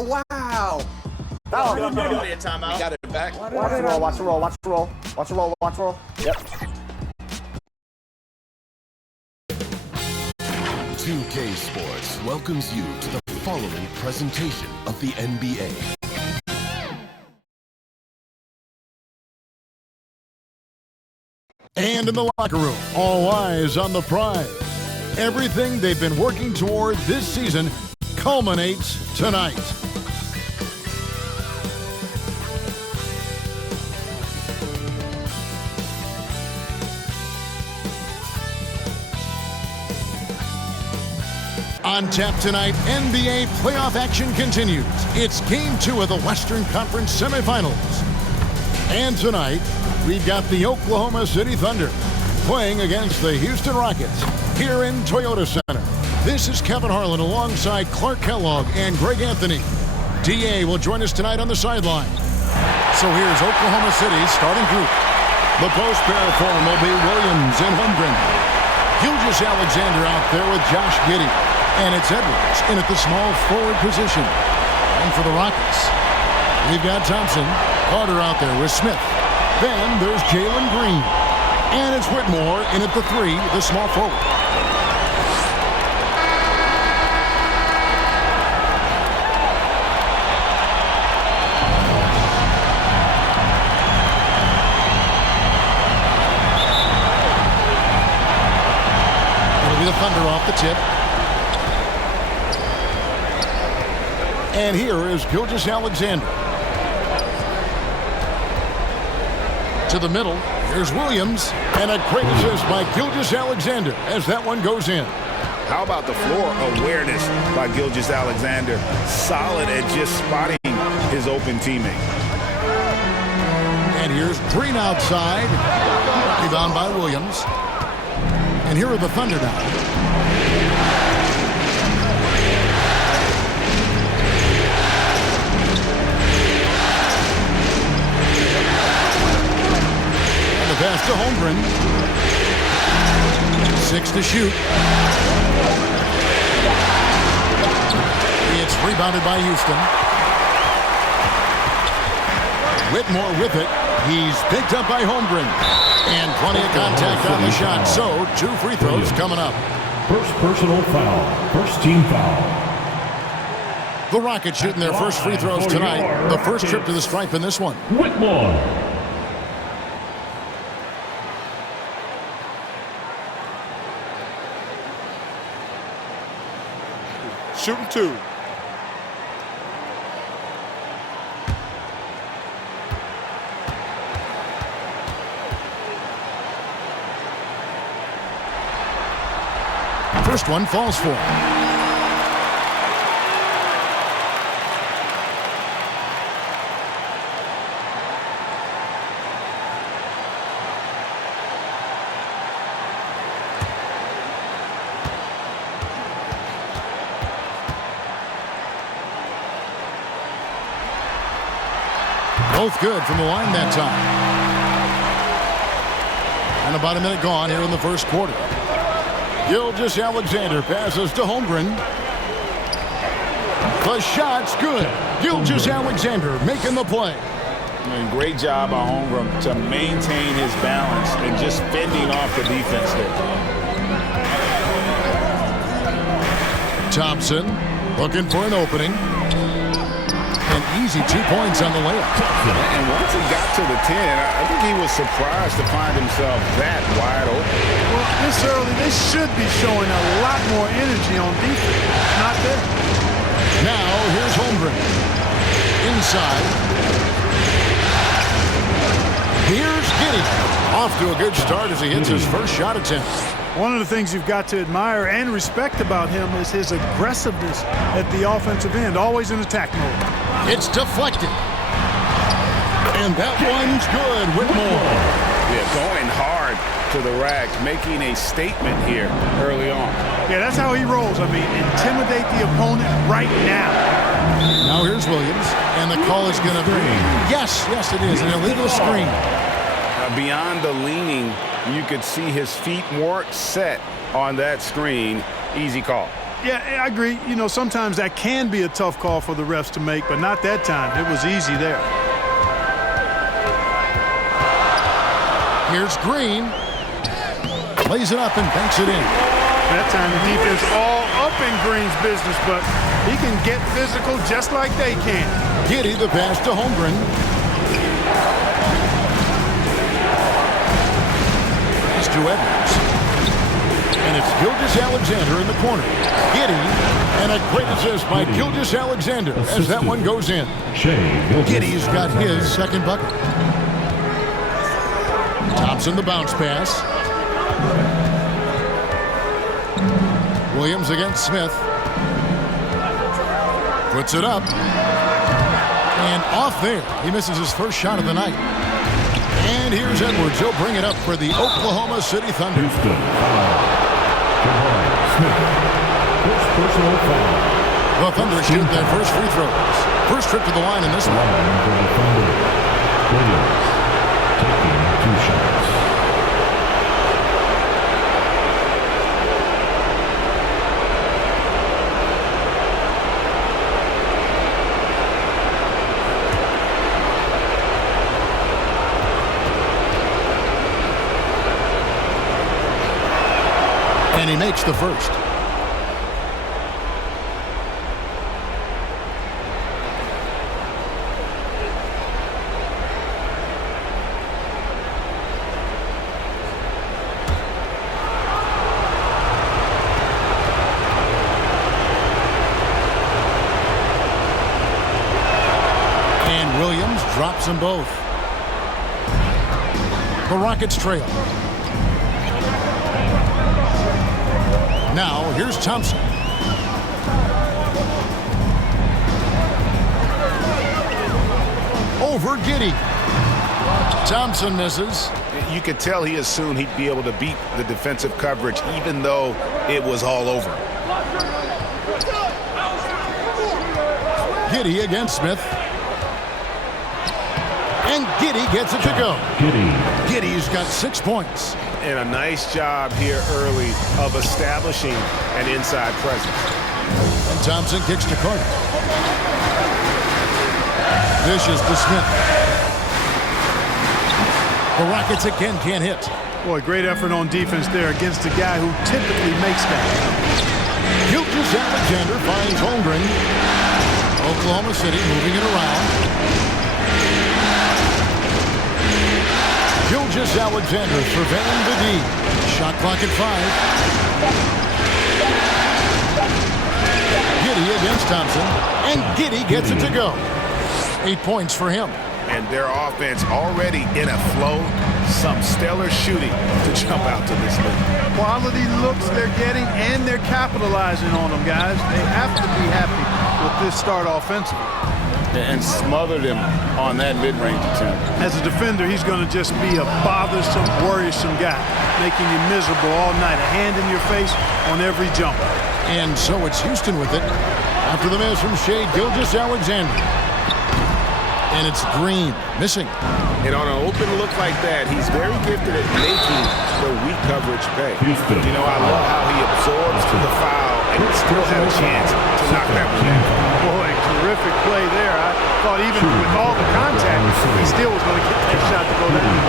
Oh, wow. Foul. Be a timeout. We got it back. Watch the roll, watch the roll, watch the roll. Watch the roll, watch the roll. Yep. 2K Sports welcomes you to the following presentation of the NBA. And in the locker room, all eyes on the prize. Everything they've been working toward this season culminates tonight. On tap tonight, NBA playoff action continues. It's Game 2 of the Western Conference semifinals. And tonight, we've got the Oklahoma City Thunder playing against the Houston Rockets here in Toyota Center. This is Kevin Harlan alongside Clark Kellogg and Greg Anthony. DA will join us tonight on the sideline. So here's Oklahoma City's starting group. The post pair form will be Williams and Holmgren. Gilgeous Alexander out there with Josh Giddey. And it's Edwards in at the small forward position. And for the Rockets, we've got Thompson, Carter out there with Smith. Then there's Jalen Green. And it's Whitmore in at the 3, the small forward. It'll be the Thunder off the tip. And here is Gilgeous Alexander. To the middle, here's Williams. And a great assist by Gilgeous Alexander as that one goes in. How about the floor awareness by Gilgeous Alexander? Solid at just spotting his open teammate. And here's Green outside. Rebound by Williams. And here are the Thunder now. Pass to Holmgren. 6 to shoot. It's rebounded by Houston. Whitmore with it. He's picked up by Holmgren. And plenty of contact on the shot. So 2 free throws coming up. First personal foul. First team foul. The Rockets shooting their first free throws tonight. The first trip to the stripe in this one. Whitmore. Shooting 2. First one falls for him. Both good from the line that time. And about a minute gone here in the first quarter. Gilgeous Alexander passes to Holmgren. The shot's good. Gilgeous Alexander making the play. And great job by Holmgren to maintain his balance and just fending off the defense there. Thompson looking for an opening. An easy 2 points on the layup. And once he got to the 10, I think he was surprised to find himself that wide open. Well, this early, they should be showing a lot more energy on defense. Not there. Now, here's Holmgren. Inside. Here's Giddey. Off to a good start as he hits his first shot attempt. One of the things you've got to admire and respect about him is his aggressiveness at the offensive end, always in attack mode. It's deflected. And that one's good. Whitmore. Yeah, going hard to the rack, making a statement here early on. Yeah, that's how he rolls. I mean, intimidate the opponent right now. Now here's Williams, and the call is going to be, yes, it is, an illegal screen. Beyond the leaning, you could see his feet weren't set on that screen. Easy call. Yeah, I agree. You know, sometimes that can be a tough call for the refs to make, but not that time. It was easy there. Here's Green. Lays it up and banks it in. That time the defense all up in Green's business, but he can get physical just like they can. Giddey the pass to Holmgren. Pass to Edwards. And it's Gilgeous-Alexander in the corner. Giddey, and a great assist by Gilgeous-Alexander as that one goes in. Giddey's got his second bucket. Thompson the bounce pass. Williams against Smith. Puts it up. And off there. He misses his first shot of the night. And here's Edwards. He'll bring it up for the Oklahoma City Thunder. Houston foul. Smith. First personal foul. The Thunder shoot their first free throws. First trip to the line in this one. Line for the Thunder. Williams taking 2 shots. And he makes the first. And Williams drops them both. The Rockets trail. Now, here's Thompson. Over Giddey. Thompson misses. You could tell he assumed he'd be able to beat the defensive coverage even though it was all over. Giddey against Smith. And Giddey gets it to go. Giddey's got 6 points. And a nice job here early of establishing an inside presence. And Thompson kicks to Carter. Dishes to Smith. The Rockets again can't hit. Boy, great effort on defense there against a guy who typically makes that. Gilgeous-Alexander finds Holmgren. Oklahoma City moving it around. Gilgeous-Alexander surveying the D. Shot clock at 5. Giddey against Thompson. And Giddey gets it to go. 8 points for him. And their offense already in a flow. Some stellar shooting to jump out to this league. Quality looks they're getting, and they're capitalizing on them, guys. They have to be happy with this start offensively. And smothered him on that mid-range attempt. As a defender, he's going to just be a bothersome, worrisome guy, making you miserable all night, a hand in your face on every jump. And so it's Houston with it. After the miss from Shai Gilgeous-Alexander. And it's Green missing. And on an open look like that, he's very gifted at making the weak coverage pay. Houston. You know, I love how he absorbs to the foul and still had a chance to knock that one down. Boy, terrific play there. I thought even with all the contact, he still was going to get that shot to go down.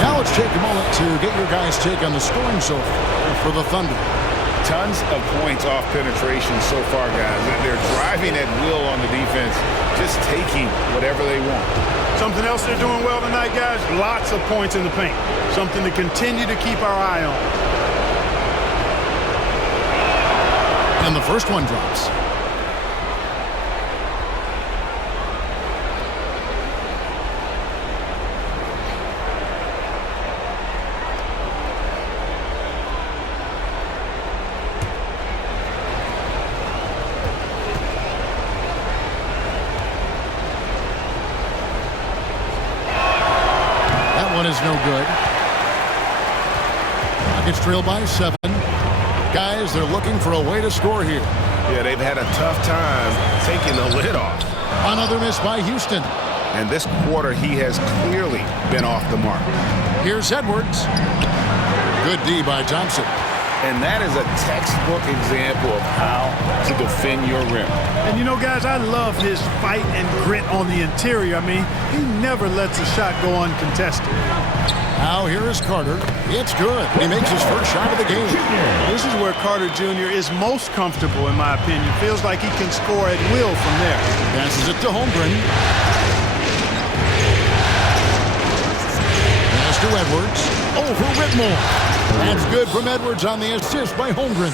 Now let's take a moment to get your guys' take on the scoring so far for the Thunder. Tons of points off penetration so far, guys. They're driving at will on the defense, just taking whatever they want. Something else they're doing well tonight, guys, lots of points in the paint. Something to continue to keep our eye on. And the first one drops. That one is no good. Rockets trail by 7. Guys, they're looking for a way to score here. Yeah, they've had a tough time taking the lid off. Another miss by Houston. And this quarter, he has clearly been off the mark. Here's Edwards. Good D by Thompson. And that is a textbook example of how to defend your rim. And you know, guys, I love his fight and grit on the interior. I mean, he never lets a shot go uncontested. Now here is Carter. It's good. He makes his first shot of the game. This is where Carter Jr. is most comfortable, in my opinion. Feels like he can score at will from there. Passes it to Holmgren. Pass to Edwards. Over Whitmore. That's good from Edwards on the assist by Holmgren.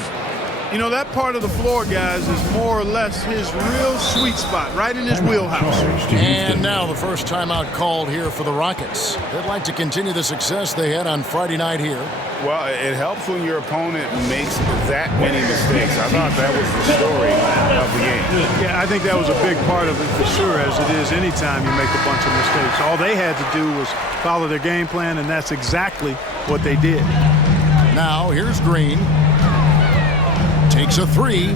You know, that part of the floor, guys, is more or less his real sweet spot, right in his wheelhouse. And now the first timeout called here for the Rockets. They'd like to continue the success they had on Friday night here. Well, it helps when your opponent makes that many mistakes. I thought that was the story of the game. Yeah, I think that was a big part of it for sure, as it is anytime you make a bunch of mistakes. All they had to do was follow their game plan, and that's exactly what they did. Now here's Green. Takes a three.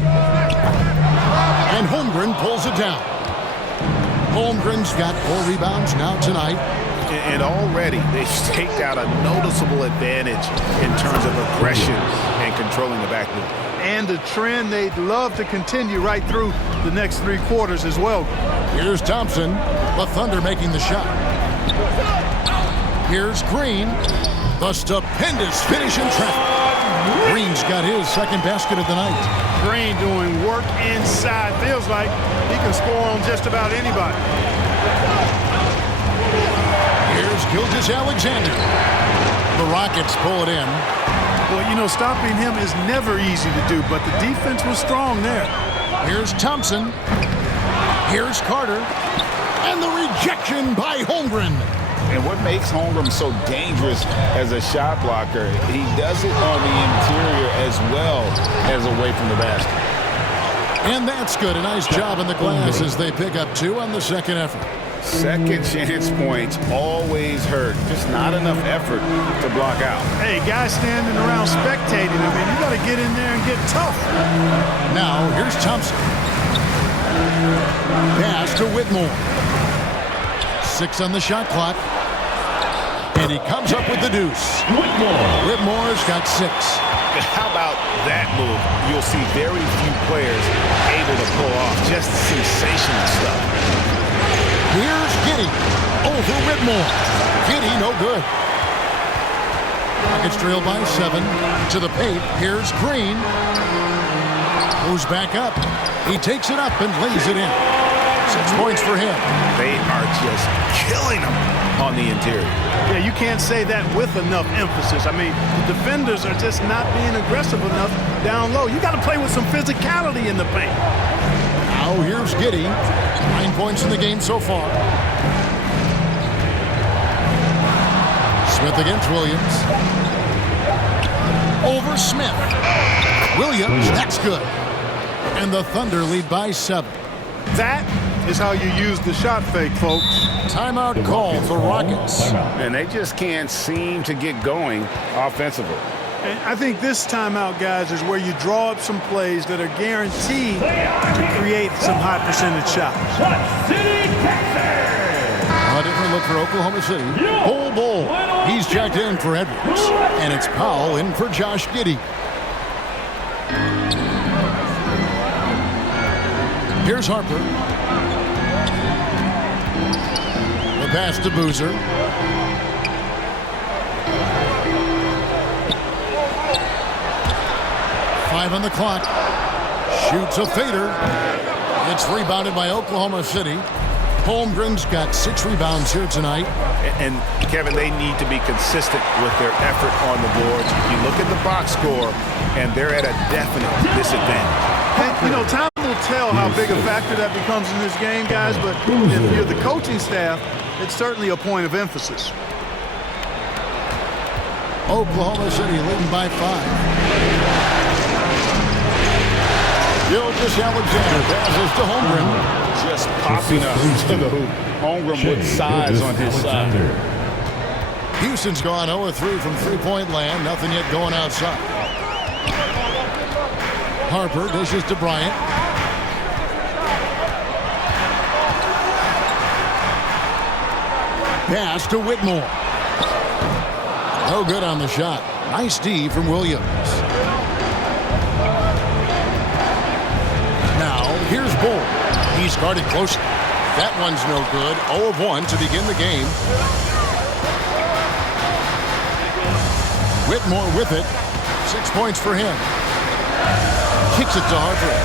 And Holmgren pulls it down. Holmgren's got 4 rebounds now tonight. And already they've staked out a noticeable advantage in terms of aggression and controlling the backboard. And a trend they'd love to continue right through the next 3 quarters as well. Here's Thompson. The Thunder making the shot. Here's Green. The stupendous finish in traffic. Green's got his second basket of the night. Green doing work inside. Feels like he can score on just about anybody. Here's Gilgeous-Alexander. The Rockets pull it in. Well, you know, stopping him is never easy to do, but the defense was strong there. Here's Thompson. Here's Carter. And the rejection by Holmgren. And what makes Holmgren so dangerous as a shot blocker, he does it on the interior as well as away from the basket. And that's good. A nice job in the glass as they pick up 2 on the second effort. Second chance points always hurt. Just not enough effort to block out. Hey, guys standing around spectating, I mean, you got to get in there and get tough. Now, here's Thompson. Pass to Whitmore. 6 on the shot clock. And he comes up with the deuce. Whitmore's got 6. How about that move? You'll see very few players able to pull off just sensational stuff. Here's Giddey over Whitmore. Giddey no good. Rockets trail by 7 to the paint. Here's Green. Goes back up. He takes it up and lays it in. 6 points for him. They are just killing them on the interior. Yeah, you can't say that with enough emphasis. I mean, the defenders are just not being aggressive enough down low. You got to play with some physicality in the paint. Now here's Giddey. 9 points in the game so far. Smith against Williams. Over Smith. Williams, that's good. And the Thunder lead by 7. That is how you use the shot fake, folks. Timeout call for Rockets. And they just can't seem to get going offensively. And I think this timeout, guys, is where you draw up some plays that are guaranteed to create some high percentage shots. A different look for Oklahoma City. Bull. He's checked in for Edwards. And it's Powell in for Josh Giddey. Here's Harper. The pass to Boozer. Five on the clock. Shoots a fader. It's rebounded by Oklahoma City. Holmgren's got 6 rebounds here tonight. And Kevin, they need to be consistent with their effort on the boards. You look at the box score, and they're at a definite disadvantage. And, you know, time will tell how big a factor that becomes in this game, guys, but if you're the coaching staff, it's certainly a point of emphasis. Oklahoma City leading by 5. Gilgeous-Alexander passes to Holmgren. Just popping up to the hoop. Holmgren with size on his side. Houston's gone 0-3 from three-point land. Nothing yet going outside. Harper dishes to Bryant. Pass to Whitmore. No good on the shot. Nice D from Williams. Here's Bull. He's guarded closely. That one's no good. 0 of 1 to begin the game. Whitmore with it. 6 points for him. Kicks it to Harper.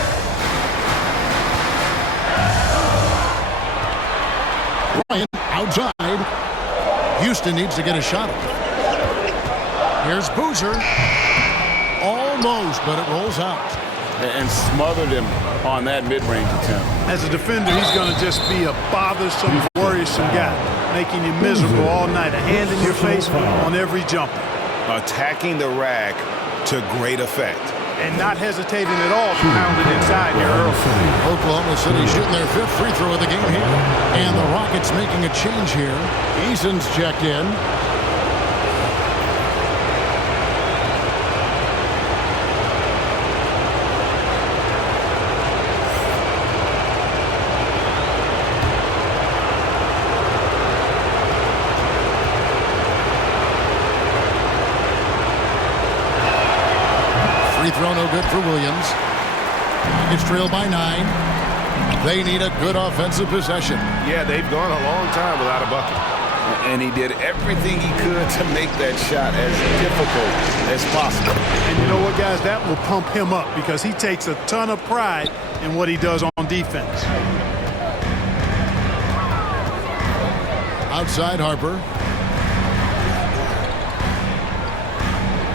Bryant outside. Houston needs to get a shot off. Here's Boozer. Almost, but it rolls out. And smothered him on that mid-range attempt. As a defender, he's going to just be a bothersome, worrisome guy, making you miserable all night, a hand in your face on every jumper. Attacking the rack to great effect. And not hesitating at all to pound it inside here early. Oklahoma City shooting their 5th free throw of the game here. And the Rockets making a change here. Eason's checked in. Free throw no good for Williams. It's trailed by 9. They need a good offensive possession. Yeah, they've gone a long time without a bucket. And he did everything he could to make that shot as difficult as possible. And you know what, guys? That will pump him up because he takes a ton of pride in what he does on defense. Outside Harper.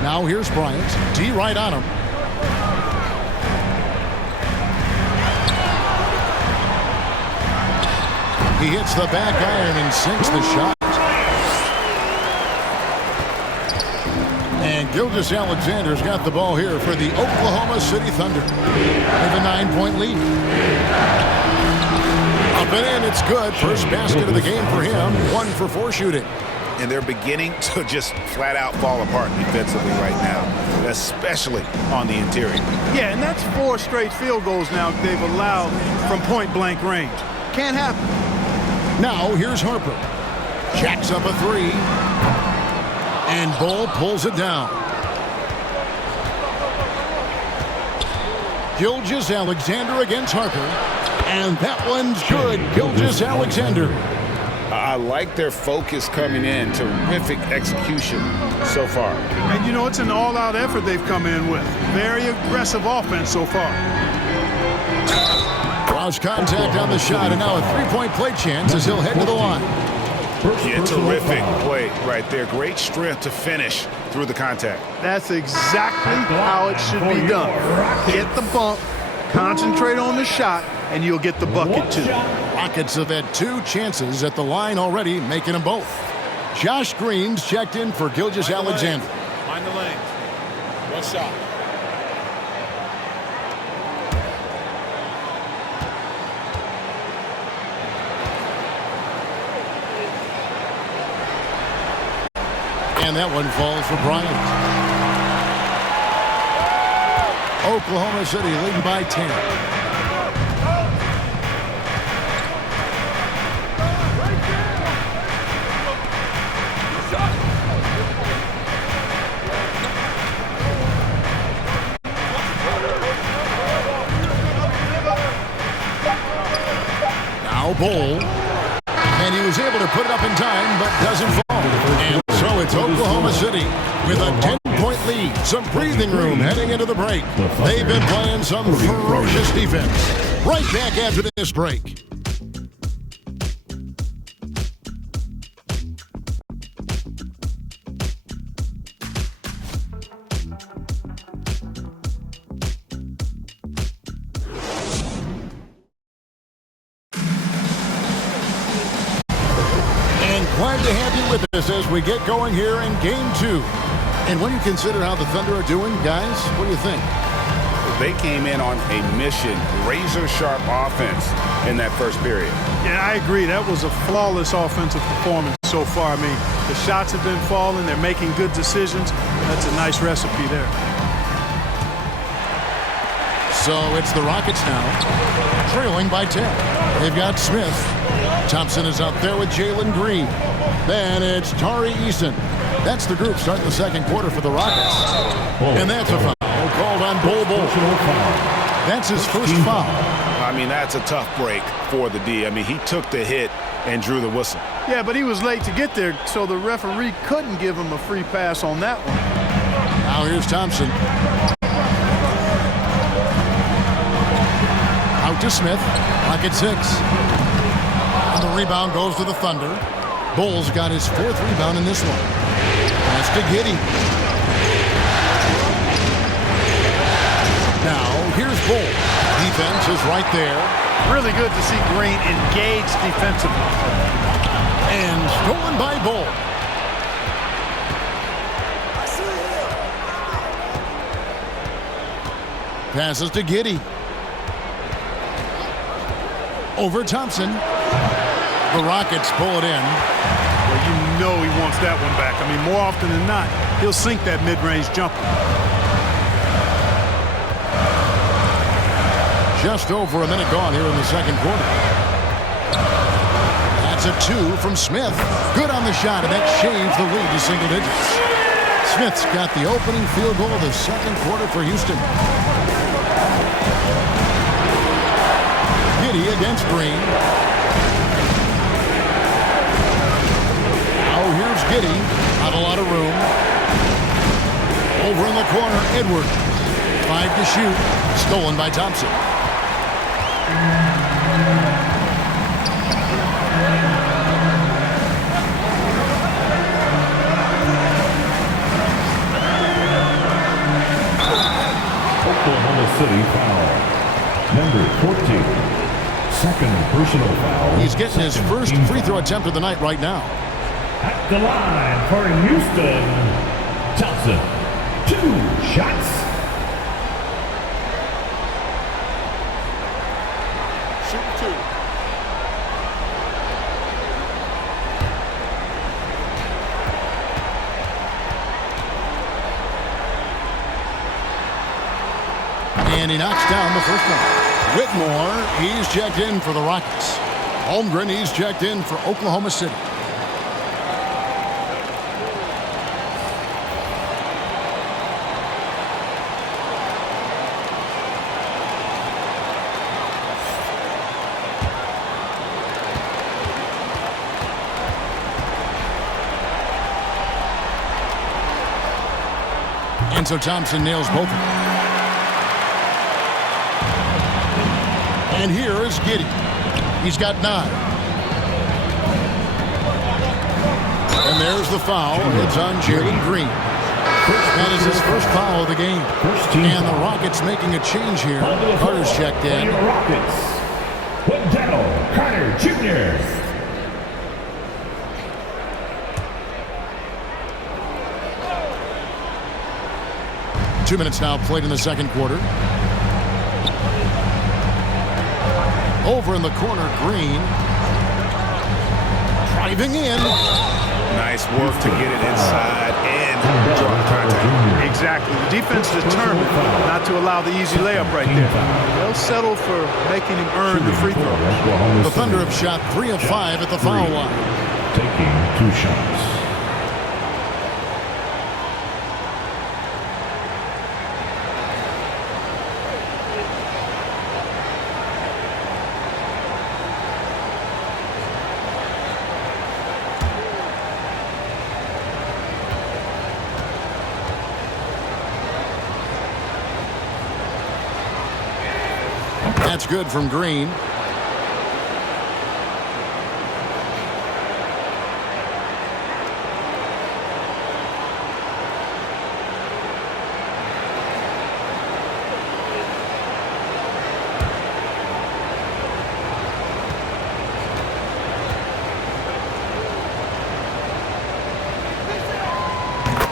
Now here's Bryant. D right on him. He hits the back iron and sinks the shot. And Gilgeous-Alexander's got the ball here for the Oklahoma City Thunder. With a 9-point lead. Up and in, it's good. First basket of the game for him. 1 for 4 shooting. And they're beginning to just flat out fall apart defensively right now, especially on the interior. Yeah, and that's 4 straight field goals now they've allowed from point-blank range. Can't happen. Now here's Harper. Jacks up a 3. And Bull pulls it down. Gilgeous-Alexander against Harper. And that one's good. Gilgeous-Alexander. I like their focus coming in. Terrific execution so far. And you know, it's an all-out effort they've come in with. Very aggressive offense so far. Cross contact on the shot, and now a 3-point play chance as he'll head to the line. Yeah, terrific play right there. Great strength to finish through the contact. That's exactly how it should be done. Get the bump, concentrate on the shot, and you'll get the bucket too. Rockets have had 2 chances at the line already, making them both. Josh Green's checked in for Gilgeous-Alexander. Mind the lane. One shot. And that one falls for Bryant. Oklahoma City leading by 10. Now Bull. And he was able to put it up in time, but doesn't fall. And so it's Oklahoma City with a 10-point lead. Some breathing room heading into the break. They've been playing some ferocious defense. Right back after this break. Glad to have you with us as we get going here in Game 2. And when you consider how the Thunder are doing, guys, what do you think? They came in on a mission, razor-sharp offense in that first period. Yeah, I agree. That was a flawless offensive performance so far. I mean, the shots have been falling. They're making good decisions. That's a nice recipe there. So it's the Rockets now, trailing by 10. They've got Smith. Thompson is out there with Jalen Green. Then it's Tari Eason. That's the group starting the second quarter for the Rockets. And that's a foul called on Bull. That's his first foul. I mean, that's a tough break for the D. I mean, he took the hit and drew the whistle. Yeah, but he was late to get there, so the referee couldn't give him a free pass on that one. Now here's Thompson. Out to Smith. Rocket 6. And the rebound goes to the Thunder. Bulls got his 4th rebound in this one. That's to Giddey. Now here's Bull. Defense is right there. Really good to see Green engaged defensively. And stolen by Bull. Passes to Giddey. Over Thompson. The Rockets pull it in. Well, you know he wants that one back. I mean, more often than not, he'll sink that mid-range jumper. Just over a minute gone here in the second quarter. That's a 2 from Smith. Good on the shot, and that shaves the lead to single digits. Smith's got the opening field goal of the second quarter for Houston. Giddey against Green. Now here's Giddey. Not a lot of room. Over in the corner, Edwards. 5 to shoot. Stolen by Thompson. Oklahoma City foul. Number 14. Second personal foul. He's getting his first free throw attempt of the night right now. At the line for Houston, Thompson. 2 shots. Shoot 2. And he knocks down the first one. Whitmore, he's checked in for the Rockets. Holmgren, he's checked in for Oklahoma City. And so Thompson nails both of them. And here is Giddey. He's got 9. And there's the foul. It's on Jalen Green. That is his first foul of the game. And the Rockets making a change here. Carter's checked in. Rockets. Wendell Carter Jr. Two minutes now played in the second quarter. Over in the corner, Green. Driving in. Nice work to get it inside and draw contact. Exactly. The defense determined not to allow the easy layup right there. They'll settle for making him earn the free throw. The Thunder have shot 3 of 5 at the foul line. Taking 2 shots. That's good from Green.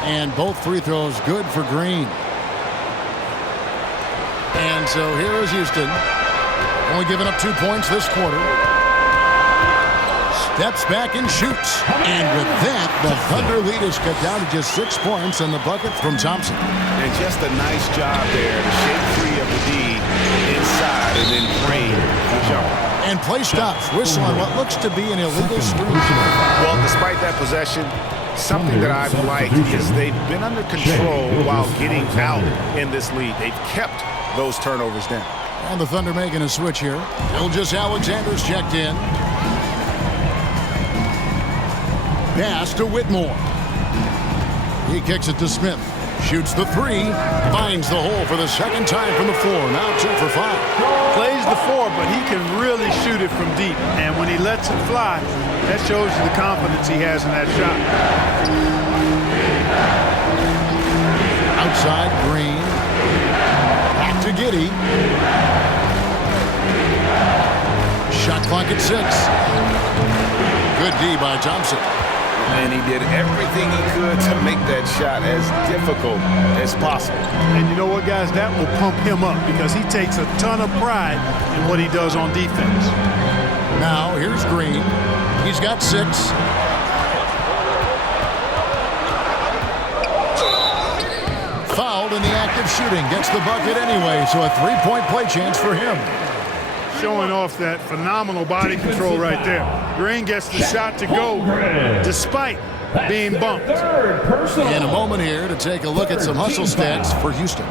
And both free throws good for Green. And so here is Houston. Only giving up 2 points this quarter. Steps back and shoots. And with that, the Thunder lead is cut down to just 6 points and the bucket from Thompson. And just a nice job there to shake free of the D inside and then drain the jump. And play stops. Whistle on what looks to be an illegal screen. Well, despite that possession, something that I've liked is they've been under control while getting out in this lead. They've kept those turnovers down. And the Thunder making a switch here. Gilgeous-Alexander's checked in. Pass to Whitmore. He kicks it to Smith. Shoots the three. Finds the hole for the second time from the floor. Now 2 for 5. Plays the 4, but he can really shoot it from deep. And when he lets it fly, that shows you the confidence he has in that shot. Outside, Green. Back to Giddey. Shot clock at 6. Good D by Thompson. And he did everything he could to make that shot as difficult as possible. And you know what, guys? That will pump him up because he takes a ton of pride in what he does on defense. Now, here's Green. He's got 6. Fouled in the act of shooting. Gets the bucket anyway, so a 3-point play chance for him. Showing off that phenomenal body control right there. Green gets the shot to go despite being bumped. In a moment here to take a look at some hustle stats for Houston.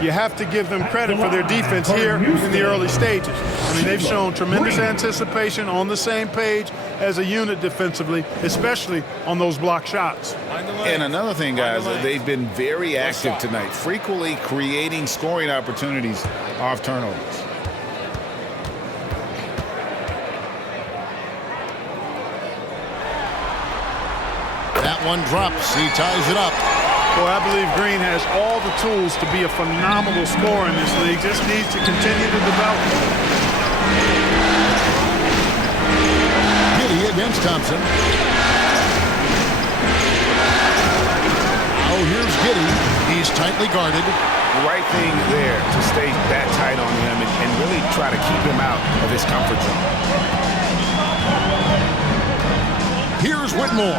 You have to give them credit for their defense here in the early stages. I mean, they've shown tremendous anticipation, on the same page as a unit defensively, especially on those block shots. And another thing, guys, they've been very active tonight, frequently creating scoring opportunities off turnovers. That one drops. He ties it up. Boy, I believe Green has all the tools to be a phenomenal scorer in this league. Just needs to continue to develop. Giddey against Thompson. Oh, here's Giddey. He's tightly guarded. Right thing there to stay that tight on him and really try to keep him out of his comfort zone. Here's Whitmore.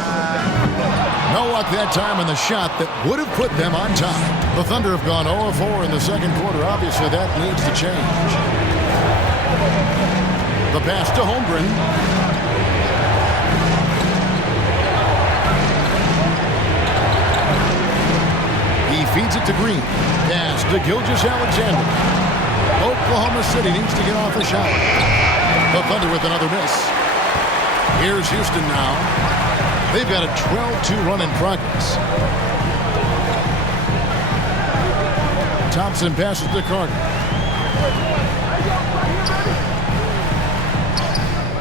No luck that time on the shot that would have put them on top. The Thunder have gone 0-4 in the second quarter. Obviously, that needs to change. The pass to Holmgren. He feeds it to Green. Pass to Gilgeous-Alexander. Oklahoma City needs to get off a shot. The Thunder with another miss. Here's Houston now. They've got a 12-2 run in progress. Thompson passes to Carter.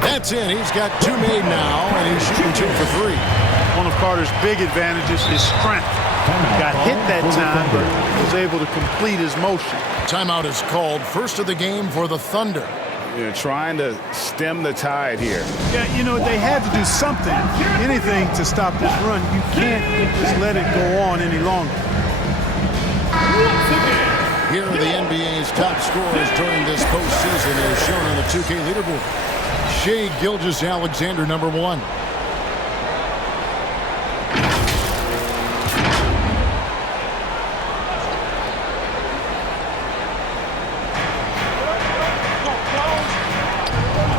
That's in. He's got 2 made now, and he's shooting 2 for 3. One of Carter's big advantages is strength. Got hit that time, but was able to complete his motion. Timeout is called. First of the game for the Thunder. You're trying to stem the tide here. Yeah, you know, they had to do something, anything to stop this run. You can't just let it go on any longer. Here are the NBA's top scorers during this postseason as shown on the 2K leaderboard. Shai Gilgeous-Alexander, number 1.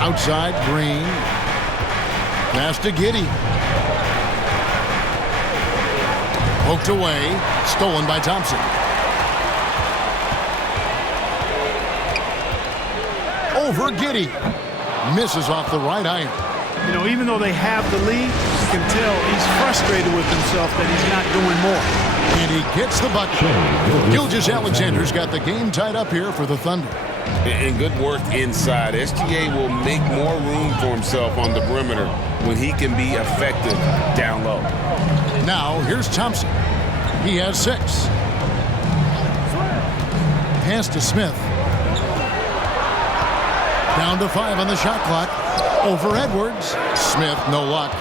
Outside, Green. Pass to Giddey. Poked away. Stolen by Thompson. Over Giddey. Misses off the right iron. You know, even though they have the lead, you can tell he's frustrated with himself that he's not doing more. And he gets the bucket. Gilgeous-Alexander's got the game tied up here for the Thunder. And good work inside. SGA will make more room for himself on the perimeter when he can be effective down low. Now, here's Thompson. He has 6. Pass to Smith. Down to 5 on the shot clock. Over Edwards. Smith, no luck.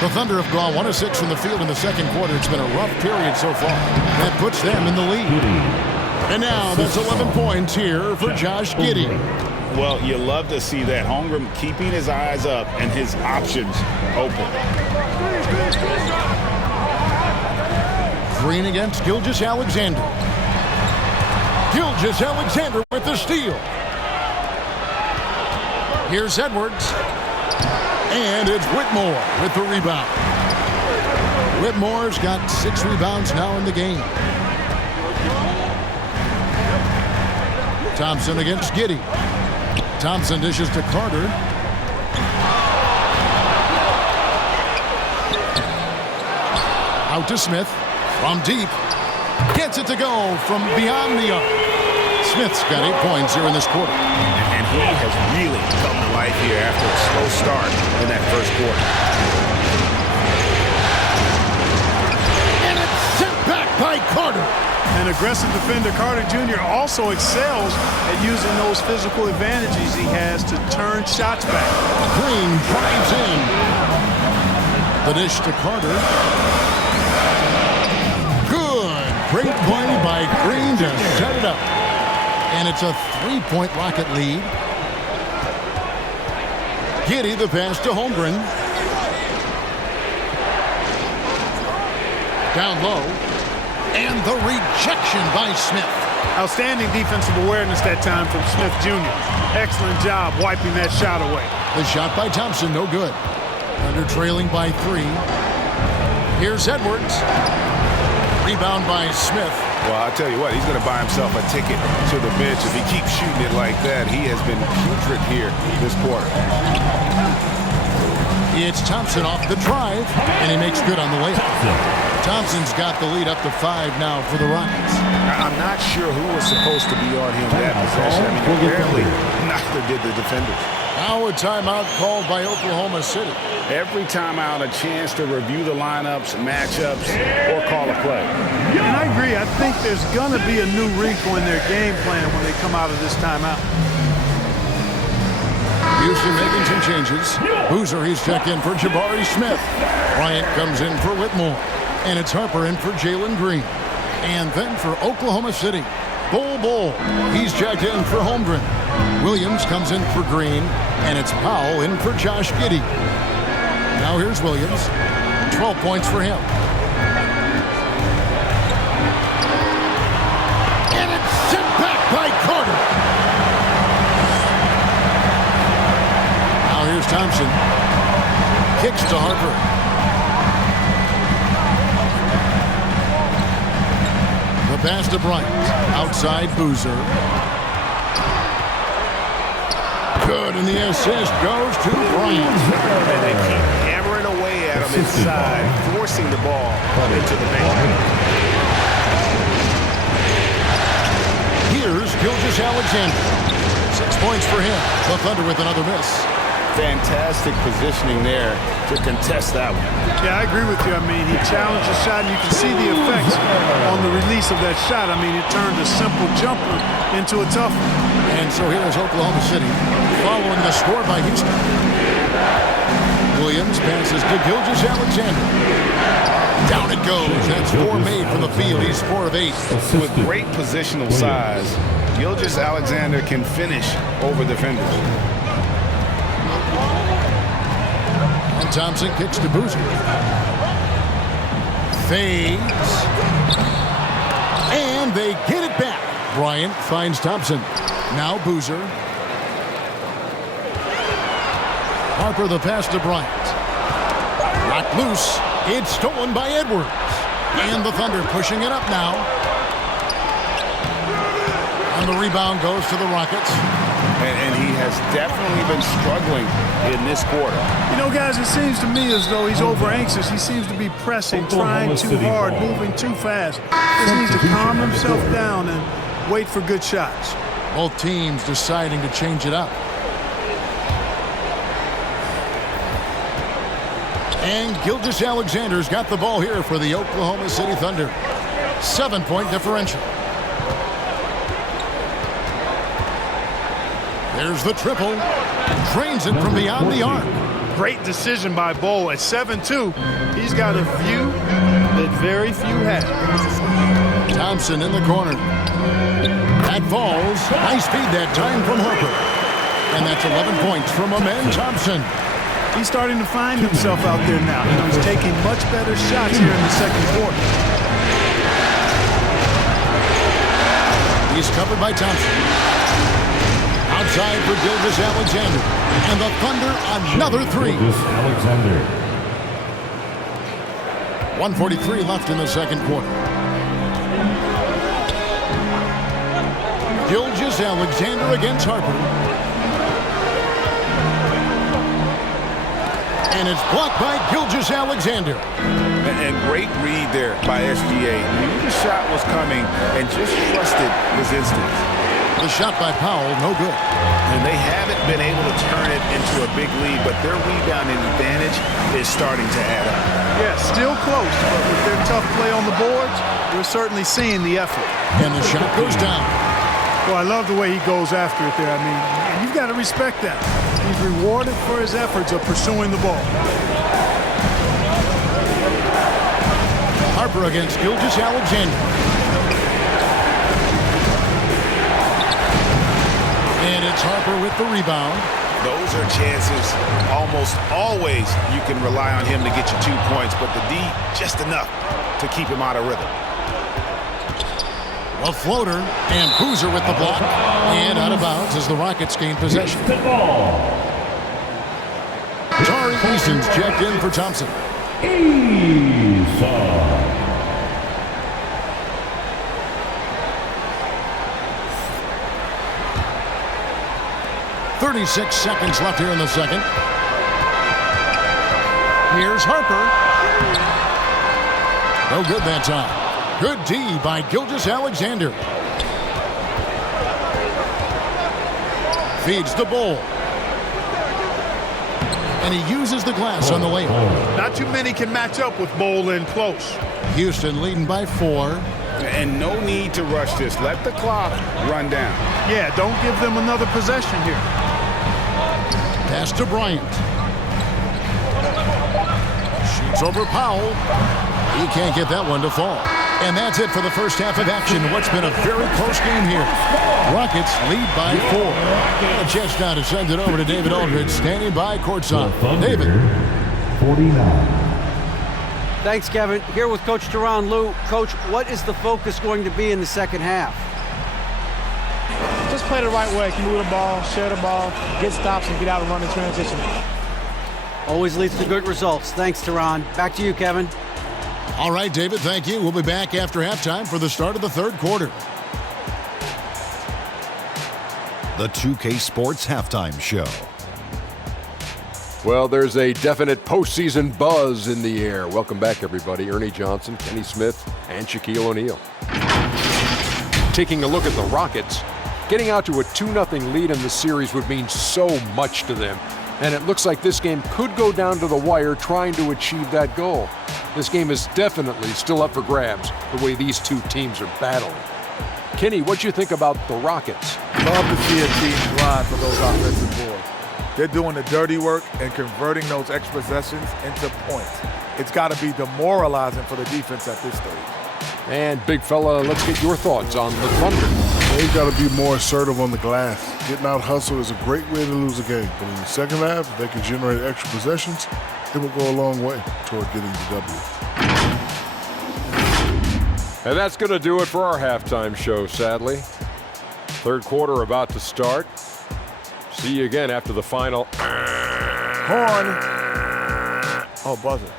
The Thunder have gone 1 of 6 from the field in the second quarter. It's been a rough period so far. That puts them in the lead. And now that's 11 points here for Josh Giddey. Well, you love to see that. Holmgren keeping his eyes up and his options open. Green against Gilgeous-Alexander. Gilgeous-Alexander with the steal. Here's Edwards. And it's Whitmore with the rebound. Whitmore's got 6 rebounds now in the game. Thompson against Giddey. Thompson dishes to Carter. Out to Smith from deep. Gets it to go from beyond the arc. Smith's got 8 points here in this quarter. And he has really come to life here after a slow start in that first quarter. And it's sent back by Carter. An aggressive defender, Carter Jr. also excels at using those physical advantages he has to turn shots back. Green drives in. The dish to Carter. Good. Great play by Green to set it up. And it's a 3-point Rocket lead. Giddey the pass to Holmgren. Down low. And the rejection by Smith. Outstanding defensive awareness that time from Smith Jr. Excellent job wiping that shot away. The shot by Thompson, no good. Under trailing by 3. Here's Edwards. Rebound by Smith. Well, I'll tell you what, he's going to buy himself a ticket to the bench. If he keeps shooting it like that, he has been putrid here this quarter. It's Thompson off the drive, and he makes good on the layup. Thompson's got the lead up to 5 now for the Rockets. I'm not sure who was supposed to be on him that possession. I mean, apparently, neither did the defenders. Now a timeout called by Oklahoma City. Every timeout, a chance to review the lineups, matchups, or call a play. And I agree. I think there's going to be a new wrinkle in their game plan when they come out of this timeout. Houston making some changes. Boozer, he's checked in for Jabari Smith. Bryant comes in for Whitmore. And it's Harper in for Jalen Green. And then for Oklahoma City, Bull. He's checked in for Holmgren. Williams comes in for Green. And it's Powell in for Josh Giddey. Now here's Williams. 12 points for him. And it's sent back by Carter. Now here's Thompson. Kicks to Harper. The pass to Bryant. Outside Boozer. Good, and the assist goes to Bryant. And they keep hammering away at him inside, forcing the ball into the paint. Here's Gilgeous-Alexander. 6 points for him. The Thunder with another miss. Fantastic positioning there to contest that one. Yeah, I agree with you. I mean, he challenged the shot, and you can see the effects on the release of that shot. I mean, it turned a simple jumper into a tough one. And so here is Oklahoma City following the score by Houston. Williams passes to Gilgeous-Alexander. Down it goes. That's 4 made from the field. He's 4 of 8. With great positional size, Gilgeous-Alexander can finish over defenders. And Thompson kicks to Boozer. Fades. And they get it back. Bryant finds Thompson. Now Boozer. Harper the pass to Bryant. Knocked loose. It's stolen by Edwards. And the Thunder pushing it up now. And the rebound goes to the Rockets. And he has definitely been struggling in this quarter. You know, guys, it seems to me as though he's over anxious. He seems to be pressing, trying too hard, moving too fast. He needs to calm himself down and wait for good shots. Both teams deciding to change it up. And Gilgeous-Alexander's got the ball here for the Oklahoma City Thunder. 7-point differential. There's the triple. Drains it from beyond the arc. Great decision by Bo. At 7-2, he's got a view that very few have. Thompson in the corner. That falls. Nice feed that time from Harper. And that's 11 points from Amen Thompson. He's starting to find himself out there now. You know, he's taking much better shots here in the second quarter. He's covered by Thompson. Outside for Gilgeous-Alexander. And the Thunder, another 3. Gilgeous-Alexander. 1:43 left in the second quarter. Gilgeous-Alexander against Harper. And it's blocked by Gilgeous-Alexander. And great read there by SGA. Knew the shot was coming and just trusted his instincts. The shot by Powell, no good. And they haven't been able to turn it into a big lead, but their rebounding advantage is starting to add up. Yeah, still close, but with their tough play on the boards, we're certainly seeing the effort. And the shot goes down. Well, I love the way he goes after it there. I mean, and you've got to respect that. He's rewarded for his efforts of pursuing the ball. Harper against Gilgeous-Alexander. And it's Harper with the rebound. Those are chances almost always you can rely on him to get you 2 points, but the D just enough to keep him out of rhythm. A floater, and Boozer with the block. And out of bounds as the Rockets gain possession. Tari Eason's checked in for Thompson. 36 seconds left here in the second. Here's Harper. No good that time. Good D by Gilgeous-Alexander. Feeds the Bull. And he uses the glass on the layup. Not too many can match up with Bol in close. Houston leading by 4. And no need to rush this. Let the clock run down. Yeah, don't give them another possession here. Pass to Bryant. Shoots over Powell. He can't get that one to fall. And that's it for the first half of action. What's been a very close game here. Rockets lead by 4. A chance now to send it over to David Aldridge, standing by courtside. David. 49. Thanks, Kevin. Here with Coach Tyronn Lue. Coach, what is the focus going to be in the second half? Just play the right way. Move the ball, share the ball, get stops, and get out and run in transition. Always leads to good results. Thanks, Tyronn. Back to you, Kevin. All right, David, thank you. We'll be back after halftime for the start of the third quarter. The 2K Sports Halftime Show. Well, there's a definite postseason buzz in the air. Welcome back, everybody. Ernie Johnson, Kenny Smith, and Shaquille O'Neal. Taking a look at the Rockets, getting out to a 2-0 lead in the series would mean so much to them. And it looks like this game could go down to the wire trying to achieve that goal. This game is definitely still up for grabs, the way these two teams are battling. Kenny, what do you think about the Rockets? Love to see a team grind for those offensive boards. They're doing the dirty work and converting those extra possessions into points. It's got to be demoralizing for the defense at this stage. And big fella, let's get your thoughts on the Thunder. They've got to be more assertive on the glass. Getting out hustled is a great way to lose a game. But in the second half, if they can generate extra possessions, it will go a long way toward getting the W. And that's going to do it for our halftime show, sadly. Third quarter about to start. See you again after the final. Horn. Oh, buzzer.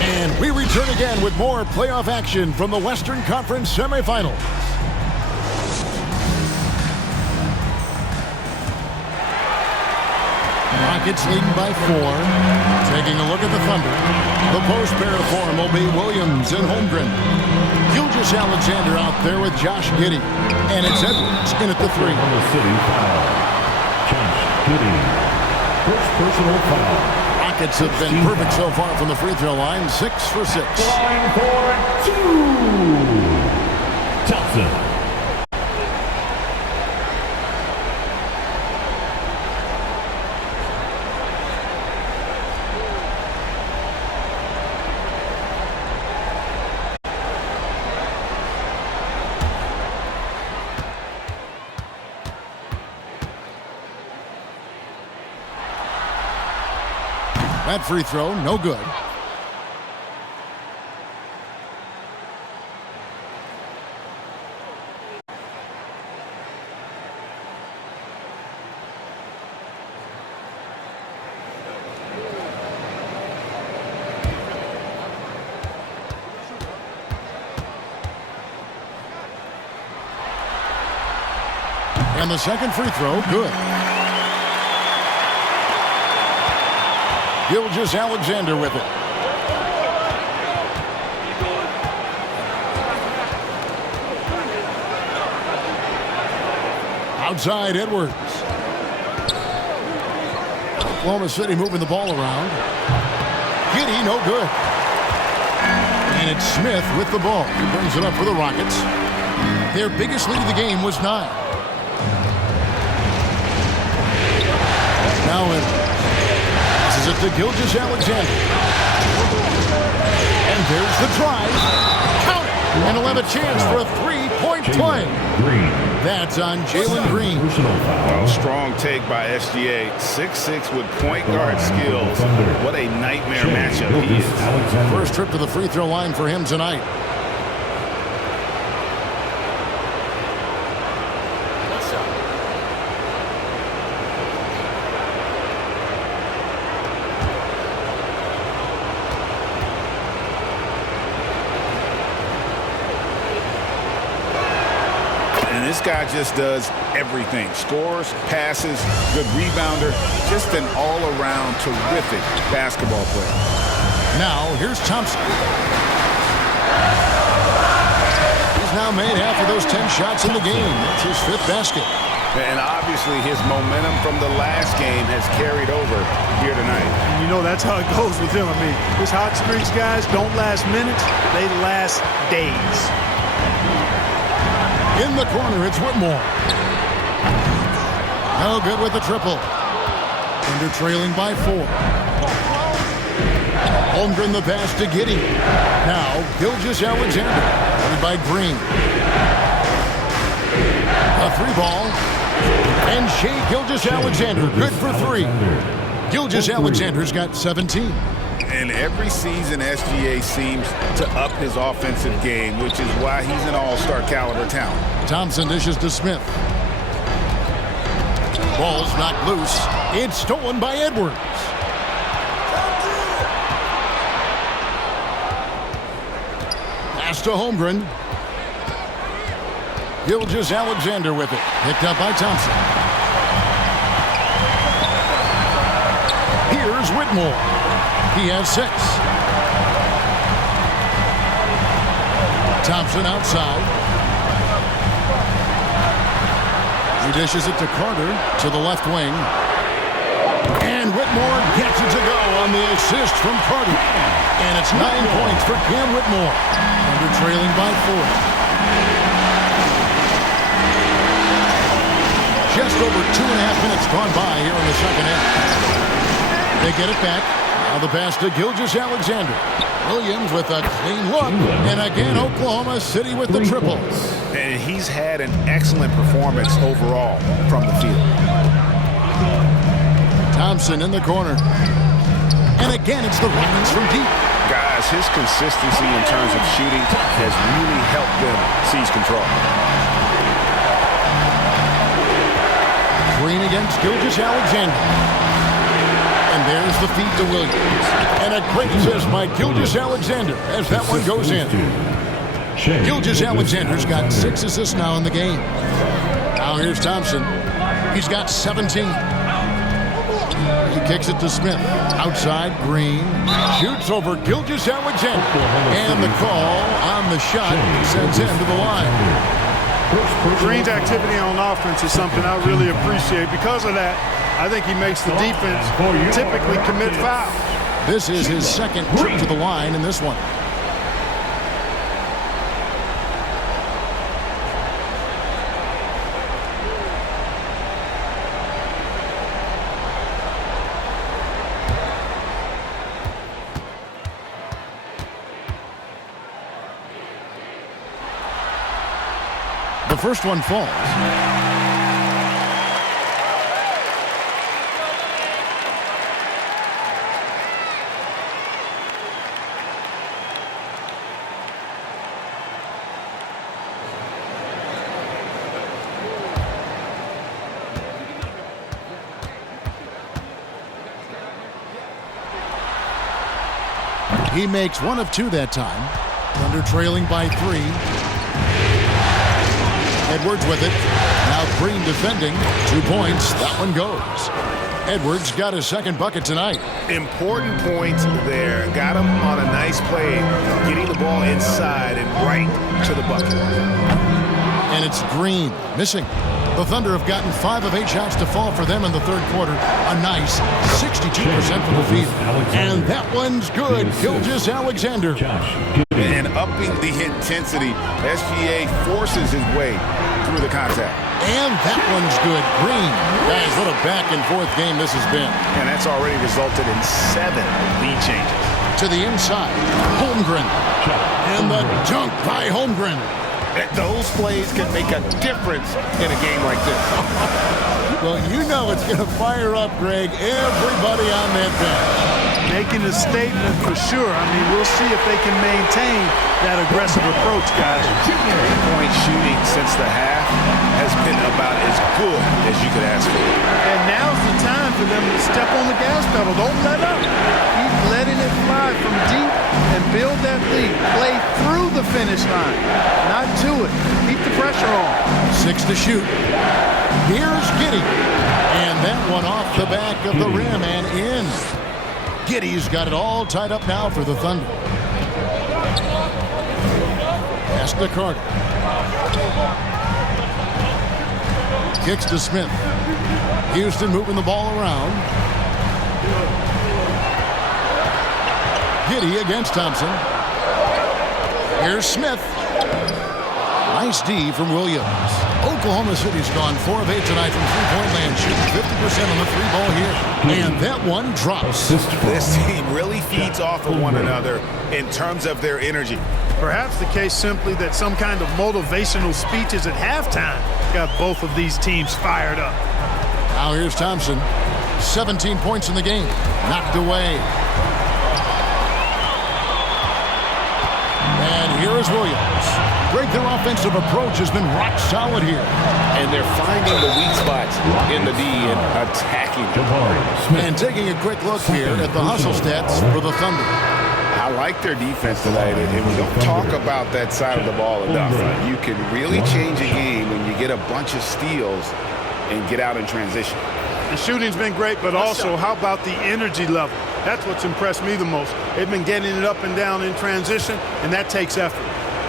And we return again with more playoff action from the Western Conference semifinals. Rockets leading by 4. Taking a look at the Thunder. The post pair of form will be Williams and Holmgren. Gilgeous-Alexander out there with Josh Giddey. And it's Edwards in at the 3. The city foul. Josh Giddey. First personal foul. Rockets have been perfect so far from the free throw line. 6 for 6. Line for 2. Thompson. That free throw, no good. And the second free throw, good. Gilgeous-Alexander with it. Outside, Edwards. Oklahoma City moving the ball around. Giddey, no good. And it's Smith with the ball. He brings it up for the Rockets. Their biggest lead of the game was 9. Now this is it to Gilgeous-Alexander. And there's the drive. Count it. And he'll have a chance for a three-point play. That's on Jalen Green. Strong take by SGA. 6'6" with point guard skills. What a nightmare matchup he is. First trip to the free throw line for him tonight. This guy just does everything. Scores, passes, good rebounder. Just an all-around terrific basketball player. Now, here's Thompson. He's now made half of those 10 shots in the game. That's his 5th basket. And obviously his momentum from the last game has carried over here tonight. And you know that's how it goes with him. I mean, his hot streaks, guys, don't last minutes. They last days. In the corner, it's Whitmore. No good with the triple. Thunder trailing by 4. Holmgren the pass to Giddey. Now, Gilgeous-Alexander. Led by Green. A 3-ball. And Shai Gilgeous-Alexander, good for 3. Gilgeous-Alexander's got 17. And every season, SGA seems to up his offensive game, which is why he's an all-star caliber talent. Thompson dishes to Smith. Ball's knocked loose. It's stolen by Edwards. Pass to Holmgren. Gilgeous-Alexander with it. Picked up by Thompson. Here's Whitmore. He has 6. Thompson outside. He dishes it to Carter to the left wing. And Whitmore gets it to go on the assist from Carter. And it's 9 points for Cam Whitmore. Under trailing by 4. Just over 2.5 minutes gone by here in the second half. They get it back. Now the pass to Gilgeous-Alexander. Williams with a clean look. And again, Oklahoma City with the triple. And he's had an excellent performance overall from the field. Thompson in the corner. And again, it's the Rockets from deep. Guys, his consistency in terms of shooting has really helped them seize control. Green against Gilgeous-Alexander. And there's the feed to Williams. And a great assist by Gilgeous-Alexander as that one goes in. Gilgeous-Alexander's got 6 assists now in the game. Now here's Thompson. He's got 17. He kicks it to Smith. Outside, Green. Shoots over Gilgeous-Alexander. And the call on the shot sends him to the line. Green's activity on offense is something I really appreciate. Because of that, I think he makes the defense typically commit fouls. This is his second trip to the line in this one. The first one falls. He makes 1 of 2 that time. Thunder trailing by 3. Edwards with it. Now Green defending. 2 points. That one goes. Edwards got his second bucket tonight. Important points there. Got him on a nice play, getting the ball inside and right to the bucket. And it's Green missing. The Thunder have gotten 5 of 8 shots to fall for them in the third quarter. A nice 62% from the field. And that one's good. Gilgeous-Alexander. And upping the intensity, SGA forces his way through the contact. And that one's good. Green. Guys, what a back-and-forth game this has been. And that's already resulted in 7 lead changes. To the inside, Holmgren. And the dunk by Holmgren. Those plays can make a difference in a game like this. Well, you know it's going to fire up, Greg, everybody on that bench. Making a statement for sure. I mean, we'll see if they can maintain that aggressive approach, guys. Three-point shooting since the half has been about as good as you could ask for. And now's the time for them to step on the gas pedal. Don't let up. Keep letting it fly from deep and build that lead. Play through the finish line, not to it. Keep the pressure on. 6 to shoot. Here's Giddey. And that one off the back of the rim and in. Giddey's got it all tied up now for the Thunder. Pass to Carter. Kicks to Smith. Houston moving the ball around. Giddey against Thompson. Here's Smith. Nice D from Williams. Oklahoma City's gone 4 of 8 tonight from three-point land, shooting 50% on the three ball here. And that one drops. This team really feeds off of one another in terms of their energy. Perhaps the case simply that some kind of motivational speeches at halftime got both of these teams fired up. Now here's Thompson. 17 points in the game. Knocked away. And here is Williams. Greg, their offensive approach has been rock solid here. And they're finding the weak spots in the D and attacking them. And taking a quick look here at the hustle stats for the Thunder. I like their defense tonight, and we don't talk about that side of the ball enough. You can really change a game when you get a bunch of steals and get out in transition. The shooting's been great, but also how about the energy level? That's what's impressed me the most. They've been getting it up and down in transition, and that takes effort.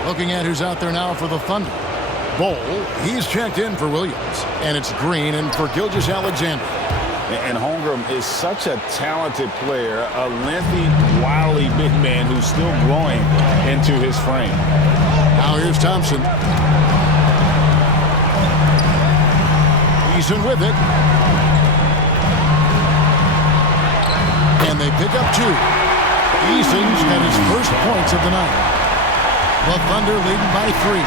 Looking at who's out there now for the Thunder. Bol, he's checked in for Williams. And it's Green and for Gilgeous-Alexander. And Holmgren is such a talented player, a lengthy, wily big man who's still growing into his frame. Now here's Thompson. Eason with it. And they pick up 2. Eason's got his first points of the night. The Thunder leading by 3.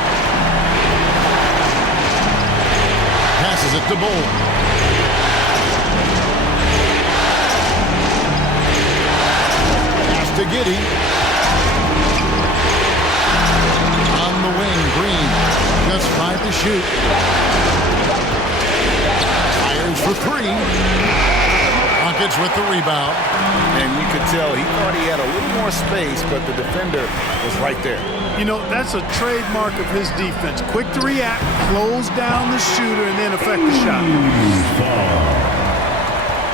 Passes it to Bol. Pass to Giddey. On the wing, Green. Just 5 to shoot. Fires for 3. Rockets with the rebound. And you could tell he thought he had a little more space, but the defender was right there. You know, that's a trademark of his defense. Quick to react, close down the shooter, and then affect the shot.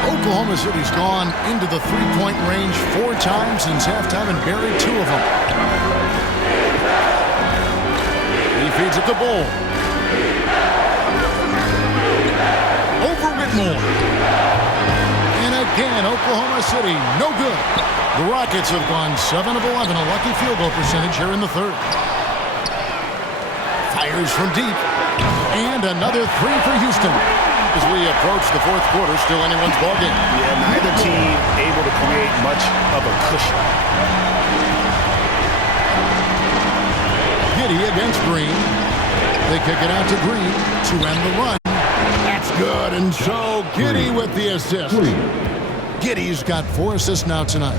Oklahoma City's gone into the three-point range 4 times since halftime and buried 2 of them. He feeds it to Bol. Over Whitmore. And again, Oklahoma City, no good. The Rockets have gone 7 of 11, a lucky field goal percentage here in the third. Fires from deep. And another 3 for Houston. As we approach the fourth quarter, still anyone's ballgame. Yeah, neither team able to create much of a cushion. Giddey against Green. They kick it out to Green to end the run. That's good, and so Giddey with the assist. Giddey's got 4 assists now tonight.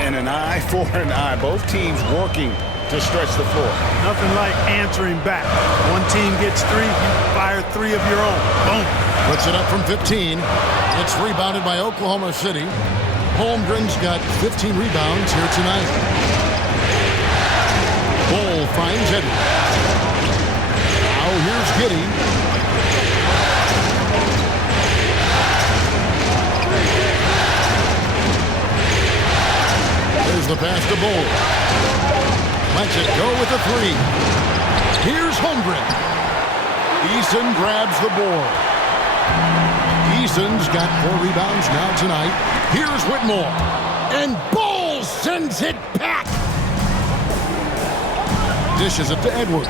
And an eye for an eye. Both teams working to stretch the floor. Nothing like answering back. One team gets 3, you fire 3 of your own. Boom. Puts it up from 15. It's rebounded by Oklahoma City. Holmgren's got 15 rebounds here tonight. Bol finds Edwards. Now here's Giddey. pass to Bull. Lets it go with the three. Here's Holmgren. Eason grabs the board. Eason's got 4 rebounds now tonight. Here's Whitmore. And Bull sends it back. Dishes it to Edwards.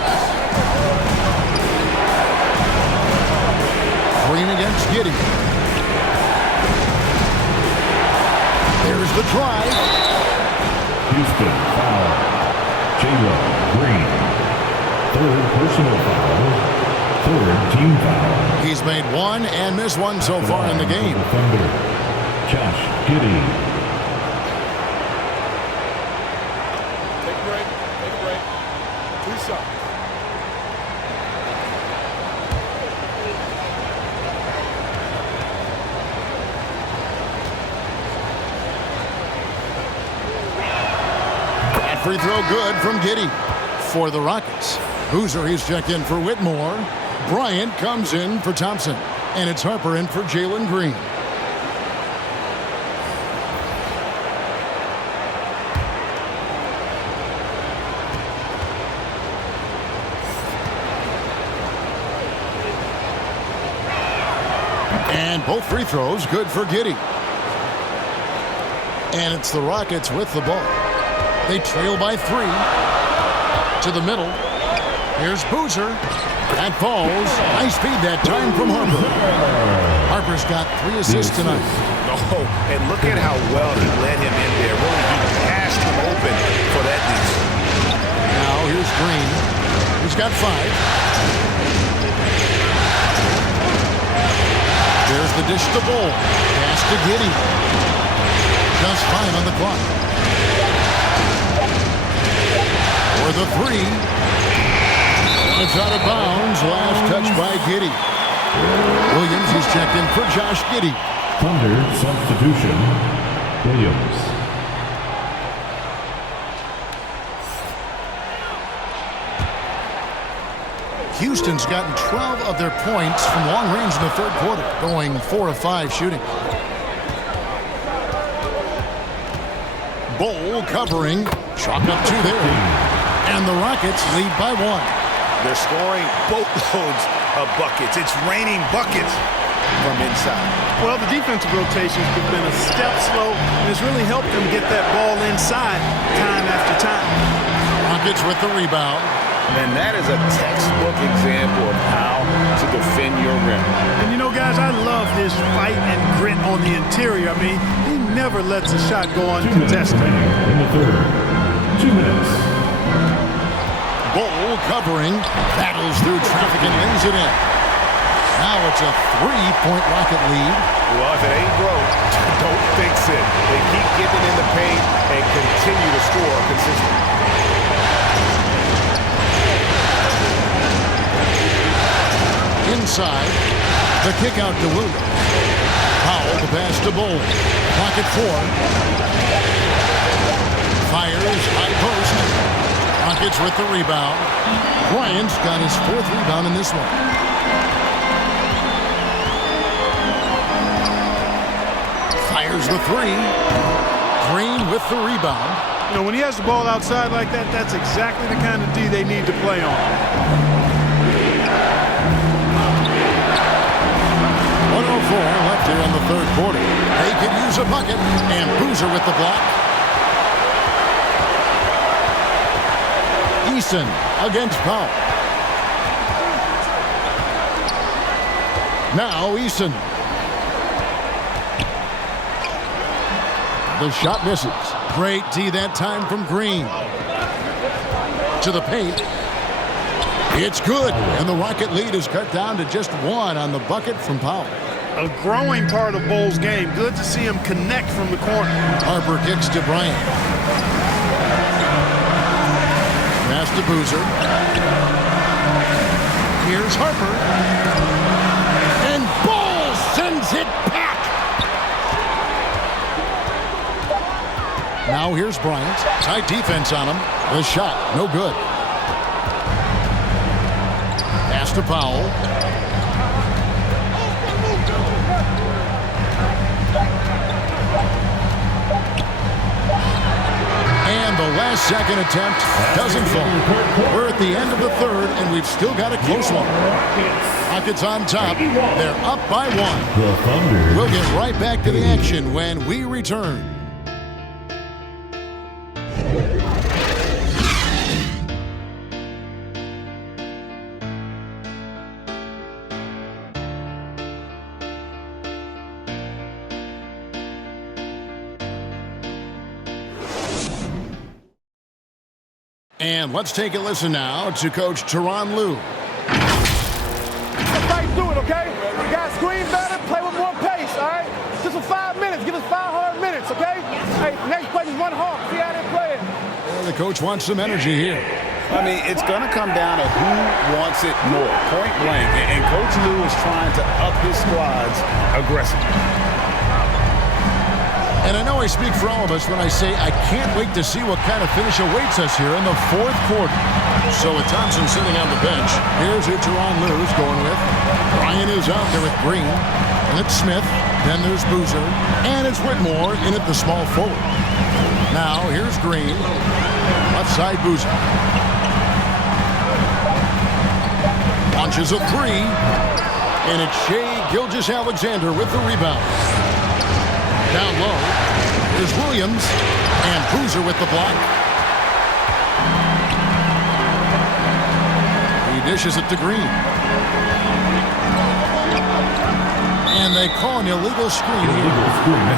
Green against Giddey. There's the drive. Houston foul. Jalen Green. 3rd personal foul. 3rd team foul. He's made 1 and missed 1 so far in the game. Thunder. Josh Giddey. Take a break. Take a break. 2 shots. That free throw good from Giddey for the Rockets. Boozer, he's checked in for Whitmore. Bryant comes in for Thompson. And it's Harper in for Jalen Green. And both free throws good for Giddey. And it's the Rockets with the ball. They trail by 3. To the middle. Here's Boozer. That falls. Nice feed that time from Harper. Harper's got 3 assists tonight. Oh, and look at how well he led him in there. Really, he passed him open for that deuce. Now here's Green. He's got 5. There's the dish to Bull. Pass to Giddey. Just 5 on the clock. For the 3. It's out of bounds. Last touch by Giddey. Williams is checked in for Josh Giddey. Thunder substitution. Williams. Houston's gotten 12 of their points from long range in the 3rd quarter, going 4 of 5 shooting. Bull covering. Chalk up 2 there. And the Rockets lead by 1. They're scoring boatloads of buckets. It's raining buckets from inside. Well, the defensive rotations have been a step slow, and it's really helped them get that ball inside time after time. Rockets with the rebound. And that is a textbook example of how to defend your rim. And you know, guys, I love his fight and grit on the interior. I mean, he never lets a shot go uncontested. In the 3rd. 2 minutes. Bull covering, battles through traffic and lays it in. Now it's a 3-point Rocket lead. Well, if it ain't broke, don't fix it. They keep getting in the paint and continue to score consistently. Inside, the kick out to Williams. Powell, the pass to Bull. Clock at 4. Fires, high post. Rockets with the rebound. Bryant's got his 4th rebound in this one. Fires the 3. Green with the rebound. You know, when he has the ball outside like that, that's exactly the kind of D they need to play on. 1:04 left here in the 3rd quarter. They could use a bucket. And Boozer with the block. Eason against Powell. Now Eason. The shot misses. Great D that time from Green. To the paint. It's good. And the Rocket lead is cut down to just 1 on the bucket from Powell. A growing part of Bull's game. Good to see him connect from the corner. Harper kicks to Bryant. Pass to Boozer. Here's Harper. And Bull sends it back. Now here's Bryant. Tight defense on him. The shot, no good. Pass to Powell. second attempt doesn't fall. We're at the end of the third, and we've still got a close one. Rockets on top. They're up by 1. The Thunder. We'll get right back to the action when we return. And let's take a listen now to Coach Tyronn Lue. Let's fight through it, okay? You guys screen better, play with more pace, all right? Just for 5 minutes. Give us 5 hard minutes, okay? Hey, next play is run hard. See how they play it. Well, the coach wants some energy here. I mean, it's going to come down to who wants it more, point blank. And Coach Lue is trying to up his squad's aggressiveness. And I know I speak for all of us when I say I can't wait to see what kind of finish awaits us here in the fourth quarter. So with Thompson sitting on the bench, here's who Tyronn Lue's going with. Bryant is out there with Green. And it's Smith. Then there's Boozer. And it's Whitmore in at the small forward. Now here's Green. Left side Boozer. Launches a 3. And it's Shai Gilgeous-Alexander with the rebound. Down low, there's Williams, and Boozer with the block. He dishes it to Green. And they call an illegal screen here.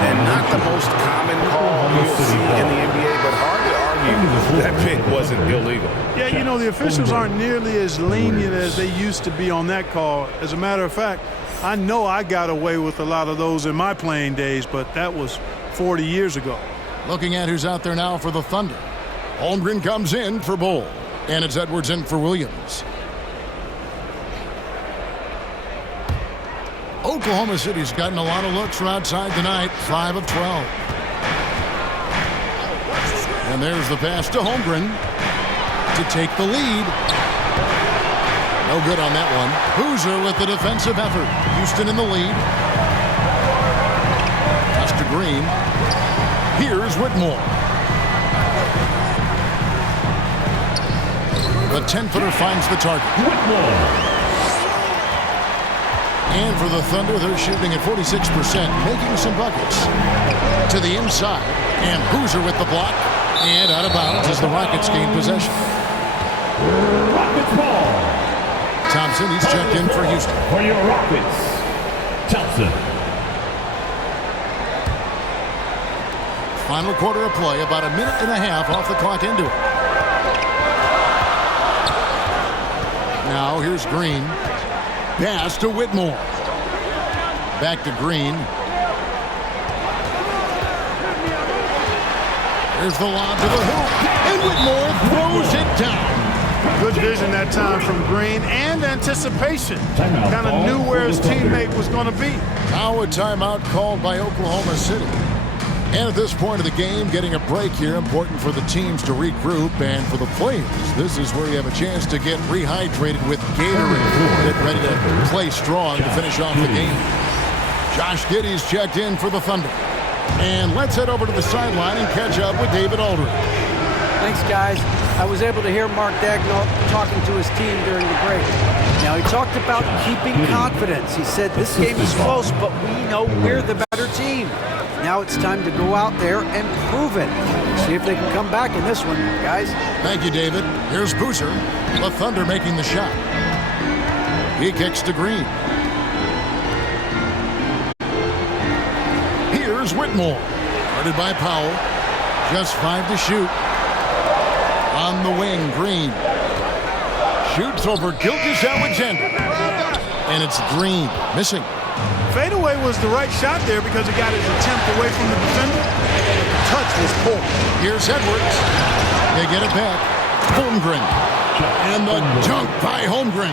And not the most common call you'll see in the NBA, but hard to argue that pick wasn't illegal. Yeah, you know, the officials aren't nearly as lenient as they used to be on that call. As a matter of fact, I know I got away with a lot of those in my playing days, but that was 40 years ago. Looking at who's out there now for the Thunder. Holmgren comes in for Bull, and it's Edwards in for Williams. Oklahoma City's gotten a lot of looks from outside tonight, 5 of 12. And there's the pass to Holmgren to take the lead. No good on that one. Boozer with the defensive effort. Houston in the lead. Pass to Green. Here's Whitmore. The 10-footer finds the target. Whitmore. And for the Thunder, they're shooting at 46%, making some buckets. To the inside. And Boozer with the block. And out of bounds as the Rockets gain possession. Rockets ball. Thompson, he's checked in for Houston. For your Rockets, Thompson. Final quarter of play, about a minute and a half off the clock into it. Now here's Green. Pass to Whitmore. Back to Green. There's the lob to the hoop. And Whitmore throws it down. Good vision that time from Green and anticipation. Kind of knew where his teammate was going to be. Now a timeout called by Oklahoma City. And at this point of the game, getting a break here, important for the teams to regroup. And for the players, this is where you have a chance to get rehydrated with Gatorade. Get ready to play strong to finish off the game. Josh Giddey's checked in for the Thunder. And let's head over to the sideline and catch up with David Aldridge. Thanks, guys. I was able to hear Mark Daigneault talking to his team during the break. Now, he talked about keeping confidence. He said this game is close, but we know we're the better team. Now it's time to go out there and prove it. See if they can come back in this one, guys. Thank you, David. Here's Boozer. The Thunder making the shot. He kicks to Green. Here's Whitmore. Guarded by Powell. Just 5 to shoot. On the wing, Green. Shoots over Gilgeous-Alexander. And it's Green. Missing. Fadeaway was the right shot there because he got his attempt away from the defender. The touch was poor. Here's Edwards. They get it back. Holmgren. And the dunk by Holmgren.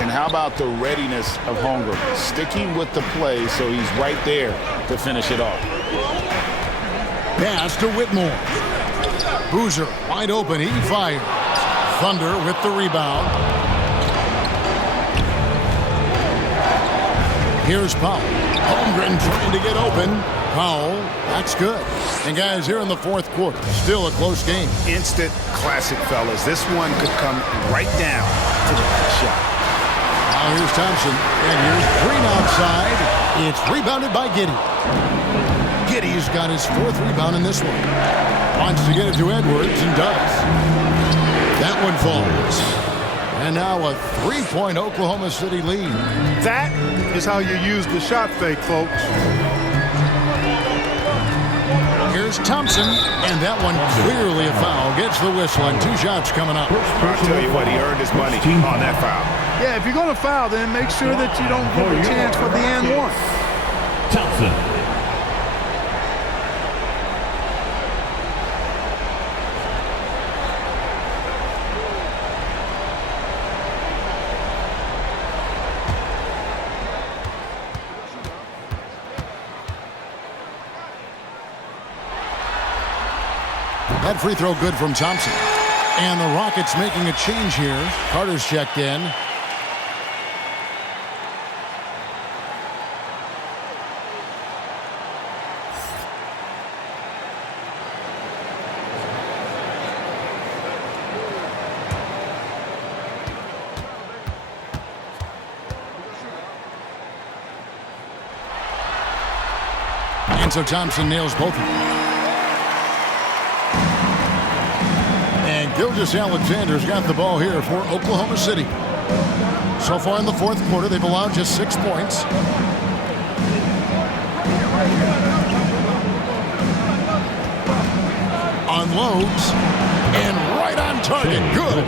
And how about the readiness of Holmgren? Sticking with the play so he's right there to finish it off. Pass to Whitmore. Boozer wide open. He fires. Thunder with the rebound. Here's Powell. Holmgren trying to get open. Powell, that's good. And guys, here in the fourth quarter, still a close game. Instant classic, fellas. This one could come right down to the last shot. Now here's Thompson, and here's Green outside. It's rebounded by Giddey. Giddey's got his fourth rebound in this one. Wants to get it to Edwards and does. That one falls. And now a 3-point Oklahoma City lead. That is how you use the shot fake, folks. Here's Thompson, and that one clearly a foul. Gets the whistle, and 2 shots coming up. I'll tell you what, he earned his money on that foul. Yeah, if you're going to foul, then make sure that you don't give a chance for the and one. Thompson. That free throw good from Thompson. And the Rockets making a change here. Carter's checked in. And so Thompson nails both of them. Gilgeous-Alexander's got the ball here for Oklahoma City. So far in the fourth quarter, they've allowed just 6 points. Unloads, and right on target. Good.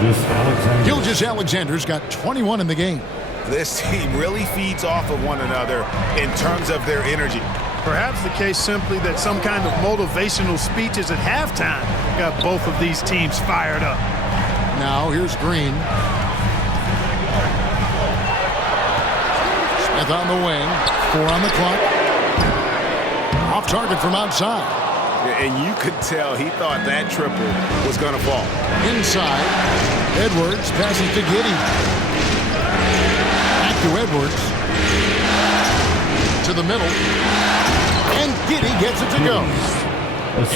Gilgeous-Alexander's got 21 in the game. This team really feeds off of one another in terms of their energy. Perhaps the case simply that some kind of motivational speeches at halftime got both of these teams fired up. Now here's Green. Smith on the wing. 4 on the clock. Off target from outside. And you could tell he thought that triple was going to fall. Inside. Edwards passes to Giddey. Back to Edwards. To the middle. And Giddey gets it to go.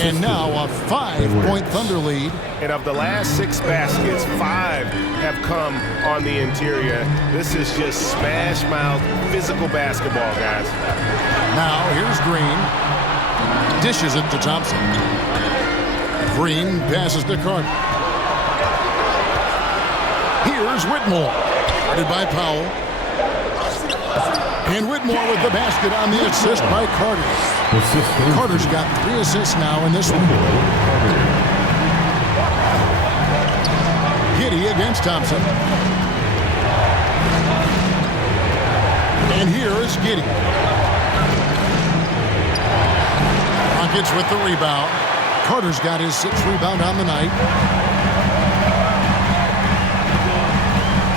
And now a 5-point Thunder lead. And of the last 6 baskets, 5 have come on the interior. This is just smash-mouth physical basketball, guys. Now here's Green. Dishes it to Thompson. Green passes to Carter. Here's Whitmore. Guarded by Powell. And Whitmore with the basket on the assist by Carter. Carter's got 3 assists now in this one. Giddey against Thompson. And here is Giddey. Rockets with the rebound. Carter's got his 6th rebound on the night.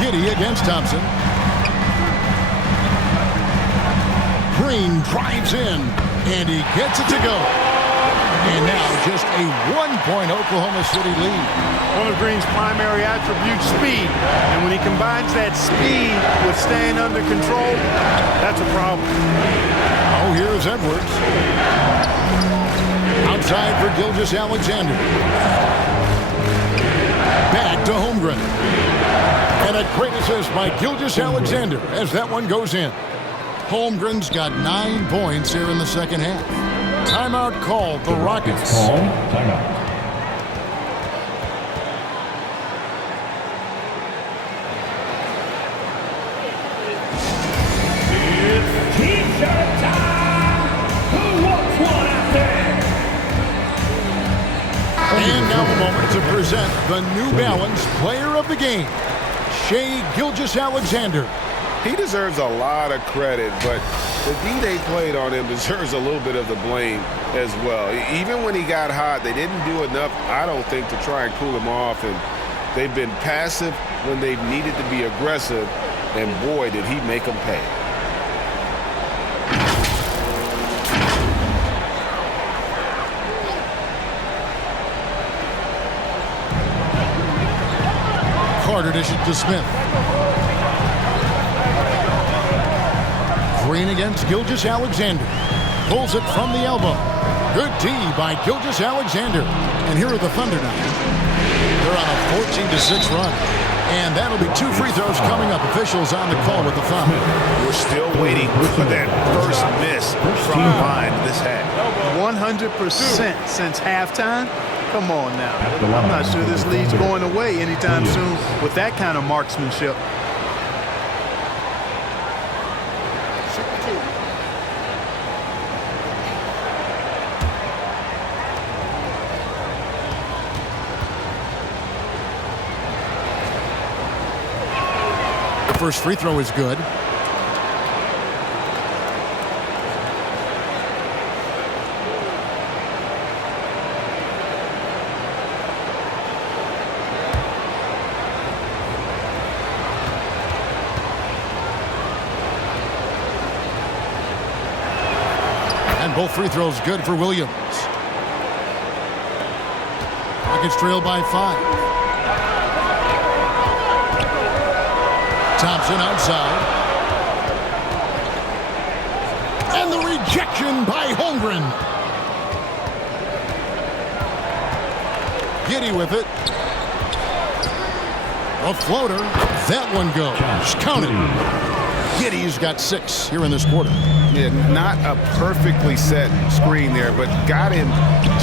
Giddey against Thompson. Green drives in, and he gets it to go. And now just a 1-point Oklahoma City lead. One of Green's primary attributes, speed. And when he combines that speed with staying under control, that's a problem. Oh, here's Edwards. Outside for Gilgeous-Alexander. Back to Holmgren. And a great assist by Gilgeous-Alexander as that one goes in. Holmgren's got 9 points here in the second half. Timeout called, the Rockets. Call timeout. It's T-shirt time. Who wants one out there? And now a moment to present the New Balance Player of the Game, Shai Gilgeous-Alexander. He deserves a lot of credit, but the D they played on him deserves a little bit of the blame as well. Even when he got hot, they didn't do enough, I don't think, to try and cool him off. And they've been passive when they've needed to be aggressive. And boy, did he make them pay. Carter dishes to Smith. Green against Gilgeous-Alexander. Pulls it from the elbow. Good D by Gilgeous-Alexander. And here are the Thunder now. They're on a 14-6 run. And that'll be 2 free throws coming up. Officials on the call with the foul. We're still waiting for that first miss from behind this half. 100% since halftime. Come on now. I'm not sure this lead's going away anytime soon with that kind of marksmanship. First free throw is good. And both free throws good for Williams. Rockets trail by 5. Thompson outside. And the rejection by Holmgren. Giddey with it. A floater. That one goes. Counted. Giddey's got 6 here in this quarter. Yeah, not a perfectly set screen there, but got him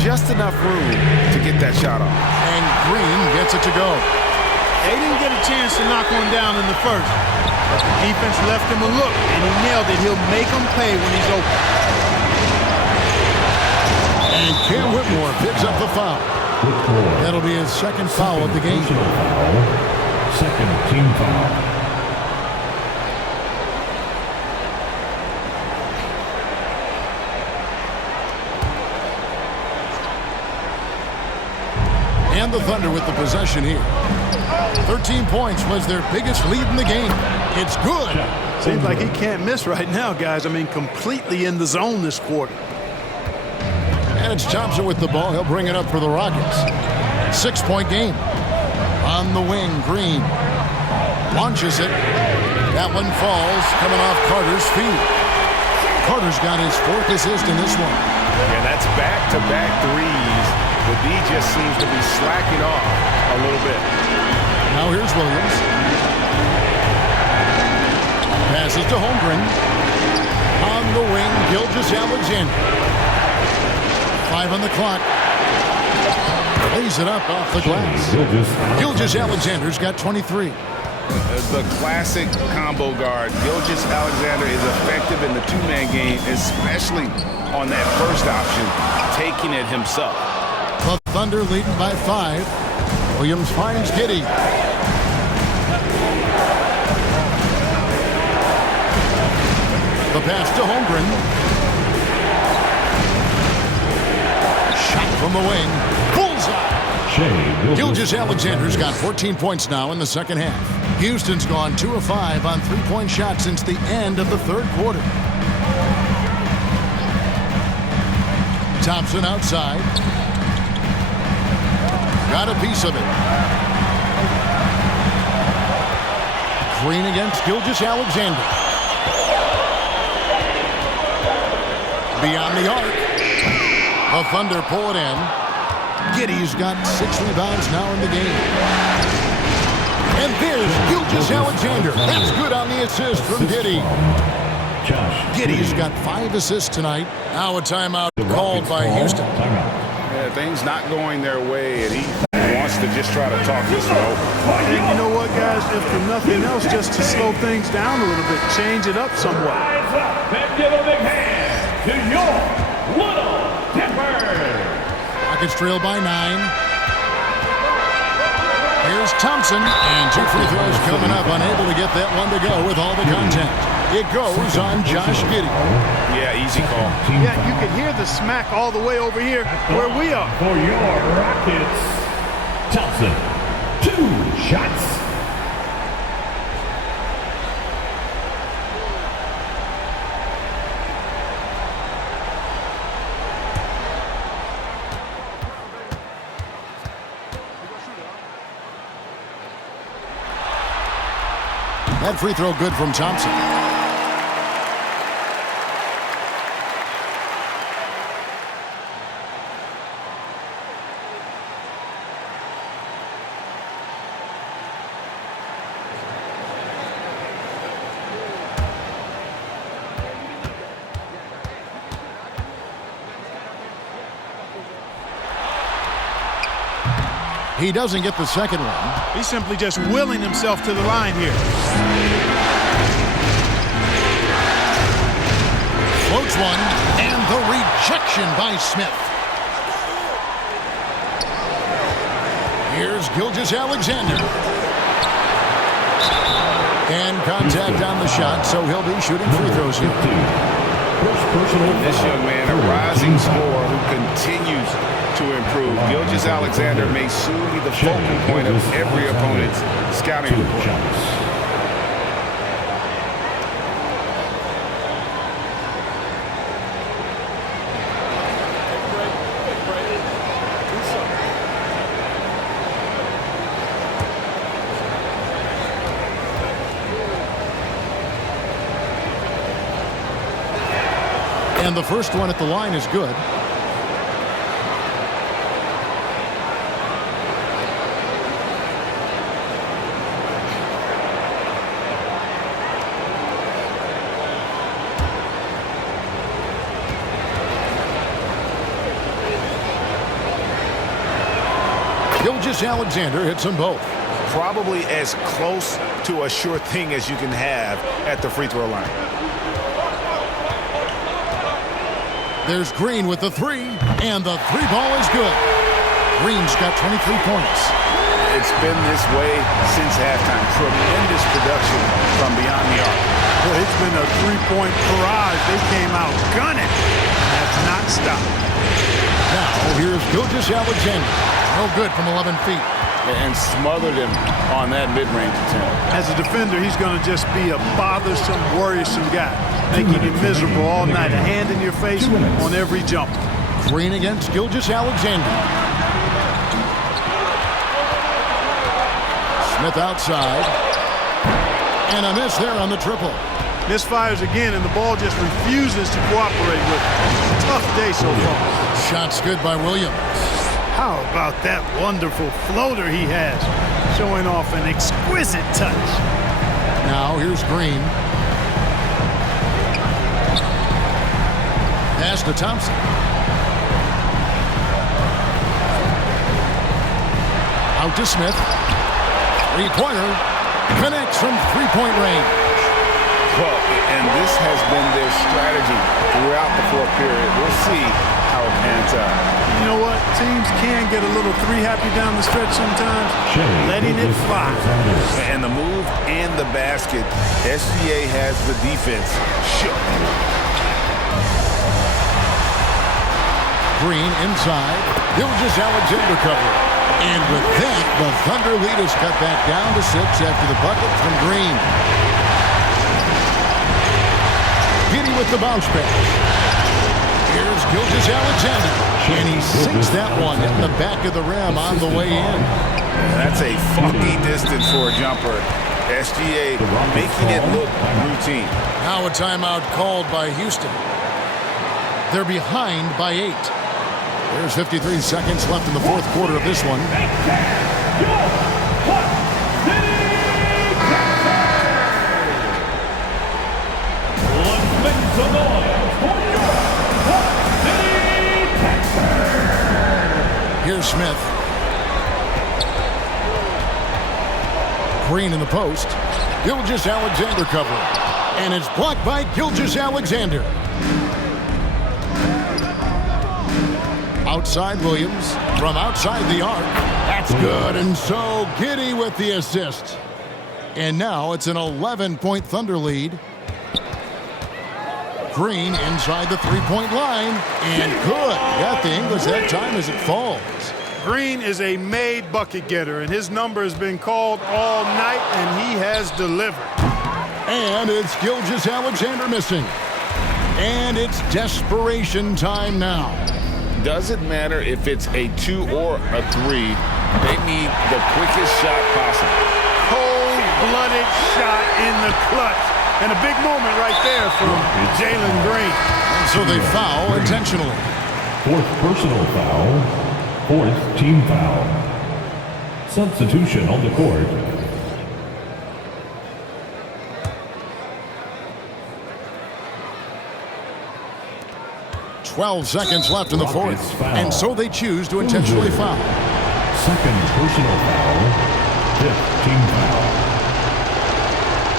just enough room to get that shot off. And Green gets it to go. They didn't get a chance to knock one down in the first. But the defense left him a look, and he nailed it. He'll make them pay when he's open. And Cam Whitmore picks up the foul. That'll be his second foul of the game. Second team foul. And the Thunder with the possession here. 13 points was their biggest lead in the game. It's good. Seems like he can't miss right now, guys. I mean, completely in the zone this quarter. And it's Thompson with the ball. He'll bring it up for the Rockets. 6-point game. On the wing, Green launches it. That one falls, coming off Carter's feet. Carter's got his 4th assist in this one. Yeah, that's back-to-back threes. The D just seems to be slacking off a little bit. Now here's Williams. Passes to Holmgren. On the wing, Gilgeous-Alexander. 5 on the clock. Lays it up off the glass. Gilgeous-Alexander's got 23. The classic combo guard. Gilgeous-Alexander is effective in the two-man game, especially on that first option, taking it himself. The Thunder leading by 5. Williams finds Giddey. The pass to Holmgren. Shot from the wing. Bullseye. Gilgeous-Alexander's got 14 points now in the second half. Houston's gone 2 of 5 on 3-point shots since the end of the third quarter. Thompson outside. Got a piece of it. Green against Gilgeous-Alexander. Beyond the arc. The Thunder pull it in. Giddey's got 6 rebounds now in the game. And there's Gilgeous-Alexander. That's good on the assist from Giddey. Giddey's got 5 assists tonight. Now a timeout called by Houston. Yeah, things not going their way, and he wants to just try to talk this low. And you know what, guys? If for nothing else, just to slow things down a little bit, change it up somewhat. Rise up and give a big hand to your Little Timbers. Rockets trail by 9. Here's Thompson, and 2 free throws coming up. Unable to get that one to go with all the contact. It goes on Josh Giddey. Yeah, easy call. Yeah, you can hear the smack all the way over here where we are. For your Rockets, Thompson, 2 shots. That free throw good from Thompson. He doesn't get the second one. He's simply just willing himself to the line here. Floats one, and the rejection by Smith. Here's Gilgeous-Alexander. And contact on the shot, so he'll be shooting free throws here. This young man, a rising scorer who continues to improve. Gilgeous-Alexander may soon be the focal point of every opponent's scouting report. And the first one at the line is good. Gilgeous-Alexander hits them both. Probably as close to a sure thing as you can have at the free throw line. There's Green with the three, and the three ball is good. Green's got 23 points. It's been this way since halftime. Tremendous production from beyond the arc. Well, it's been a three-point barrage. They came out gunning. That's not stopped. Now here's Gilgeous-Alexander. No good from 11 feet. And smothered him on that mid-range attempt. As a defender, he's going to just be a bothersome, worrisome guy, making you miserable all night. A hand in your face on every jump. Green against Gilgeous-Alexander. Smith outside. And a miss there on the triple. Misfires again, and the ball just refuses to cooperate with him. Tough day so far. Shot's good by Williams. How about that wonderful floater he has, showing off an exquisite touch. Now here's Green. Pass to Thompson. Out to Smith. Three-pointer. Connects from three-point range. Well, and this has been their strategy throughout the fourth period. We'll see how it pans out. You know what? Teams can get a little three-happy down the stretch sometimes, letting it fly. And the move and the basket, SGA has the defense shook. Green inside. Gilgeous-Alexander cover. And with that, the Thunder lead is cut back down to 6 after the bucket from Green. Giddey with the bounce pass. Here's Gilgeous-Alexander. And he sinks that one in the back of the rim on the way in. That's a funky distance for a jumper. SGA making it look routine. Now a timeout called by Houston. They're behind by 8. There's 53 seconds left in the fourth quarter of this one. Here's Smith. Green in the post. Gilgeous-Alexander cover. And it's blocked by Gilgeous-Alexander. Outside Williams. From outside the arc. That's good. And so Giddey with the assist. And now it's an 11-point Thunder lead. Green inside the three-point line. And good. Got the English that time as it falls. Green is a made bucket getter, and his number has been called all night, and he has delivered. And it's Gilgeous-Alexander missing. And it's desperation time now. Doesn't matter if it's a 2 or a 3. They need the quickest shot possible. Cold-blooded shot in the clutch. And a big moment right there from Jalen Green. And so they foul intentionally. Fourth personal foul. Fourth team foul. Substitution on the court. "12 seconds left in the fourth, and so they choose to intentionally foul. Second personal foul. Fifth team foul.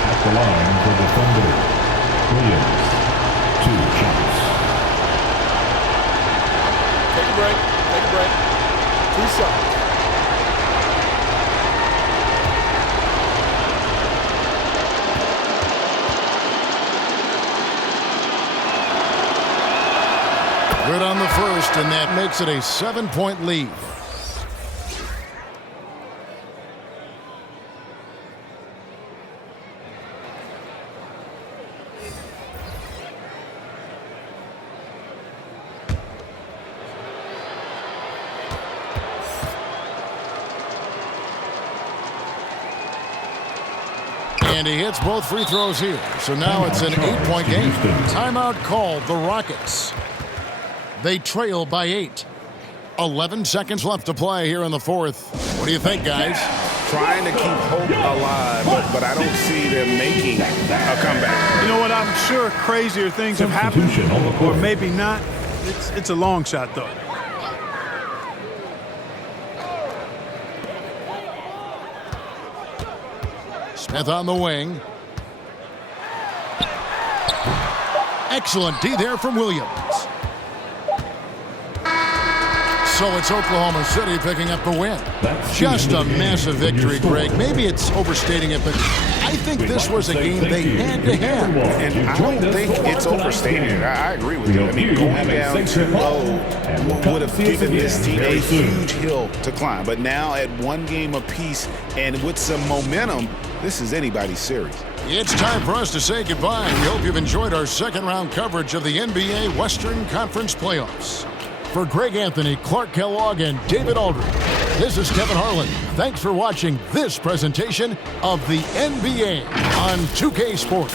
At the line for the Thunder, Williams. 2 shots. Take a break. 2 shots. Good on the first, and that makes it a 7-point lead. And he hits both free throws here. So now it's an 8-point game. Timeout called the Rockets. They trail by 8. 11 seconds left to play here in the fourth. What do you think, guys? Trying to keep hope alive, but I don't see them making a comeback. You know what? I'm sure crazier things have happened, or maybe not. It's a long shot, though. Smith on the wing. Excellent D there from Williams. So it's Oklahoma City picking up the win. Just a massive victory, Greg. Maybe it's overstating it, but I think this was a game they had to have. And I don't think it's overstating it. I agree with you. I mean, going down too low would have given this team a huge hill to climb. But now at 1 game apiece and with some momentum, this is anybody's series. It's time for us to say goodbye. We hope you've enjoyed our second-round coverage of the NBA Western Conference Playoffs. For Greg Anthony, Clark Kellogg, and David Aldridge, this is Kevin Harlan. Thanks for watching this presentation of the NBA on 2K Sports.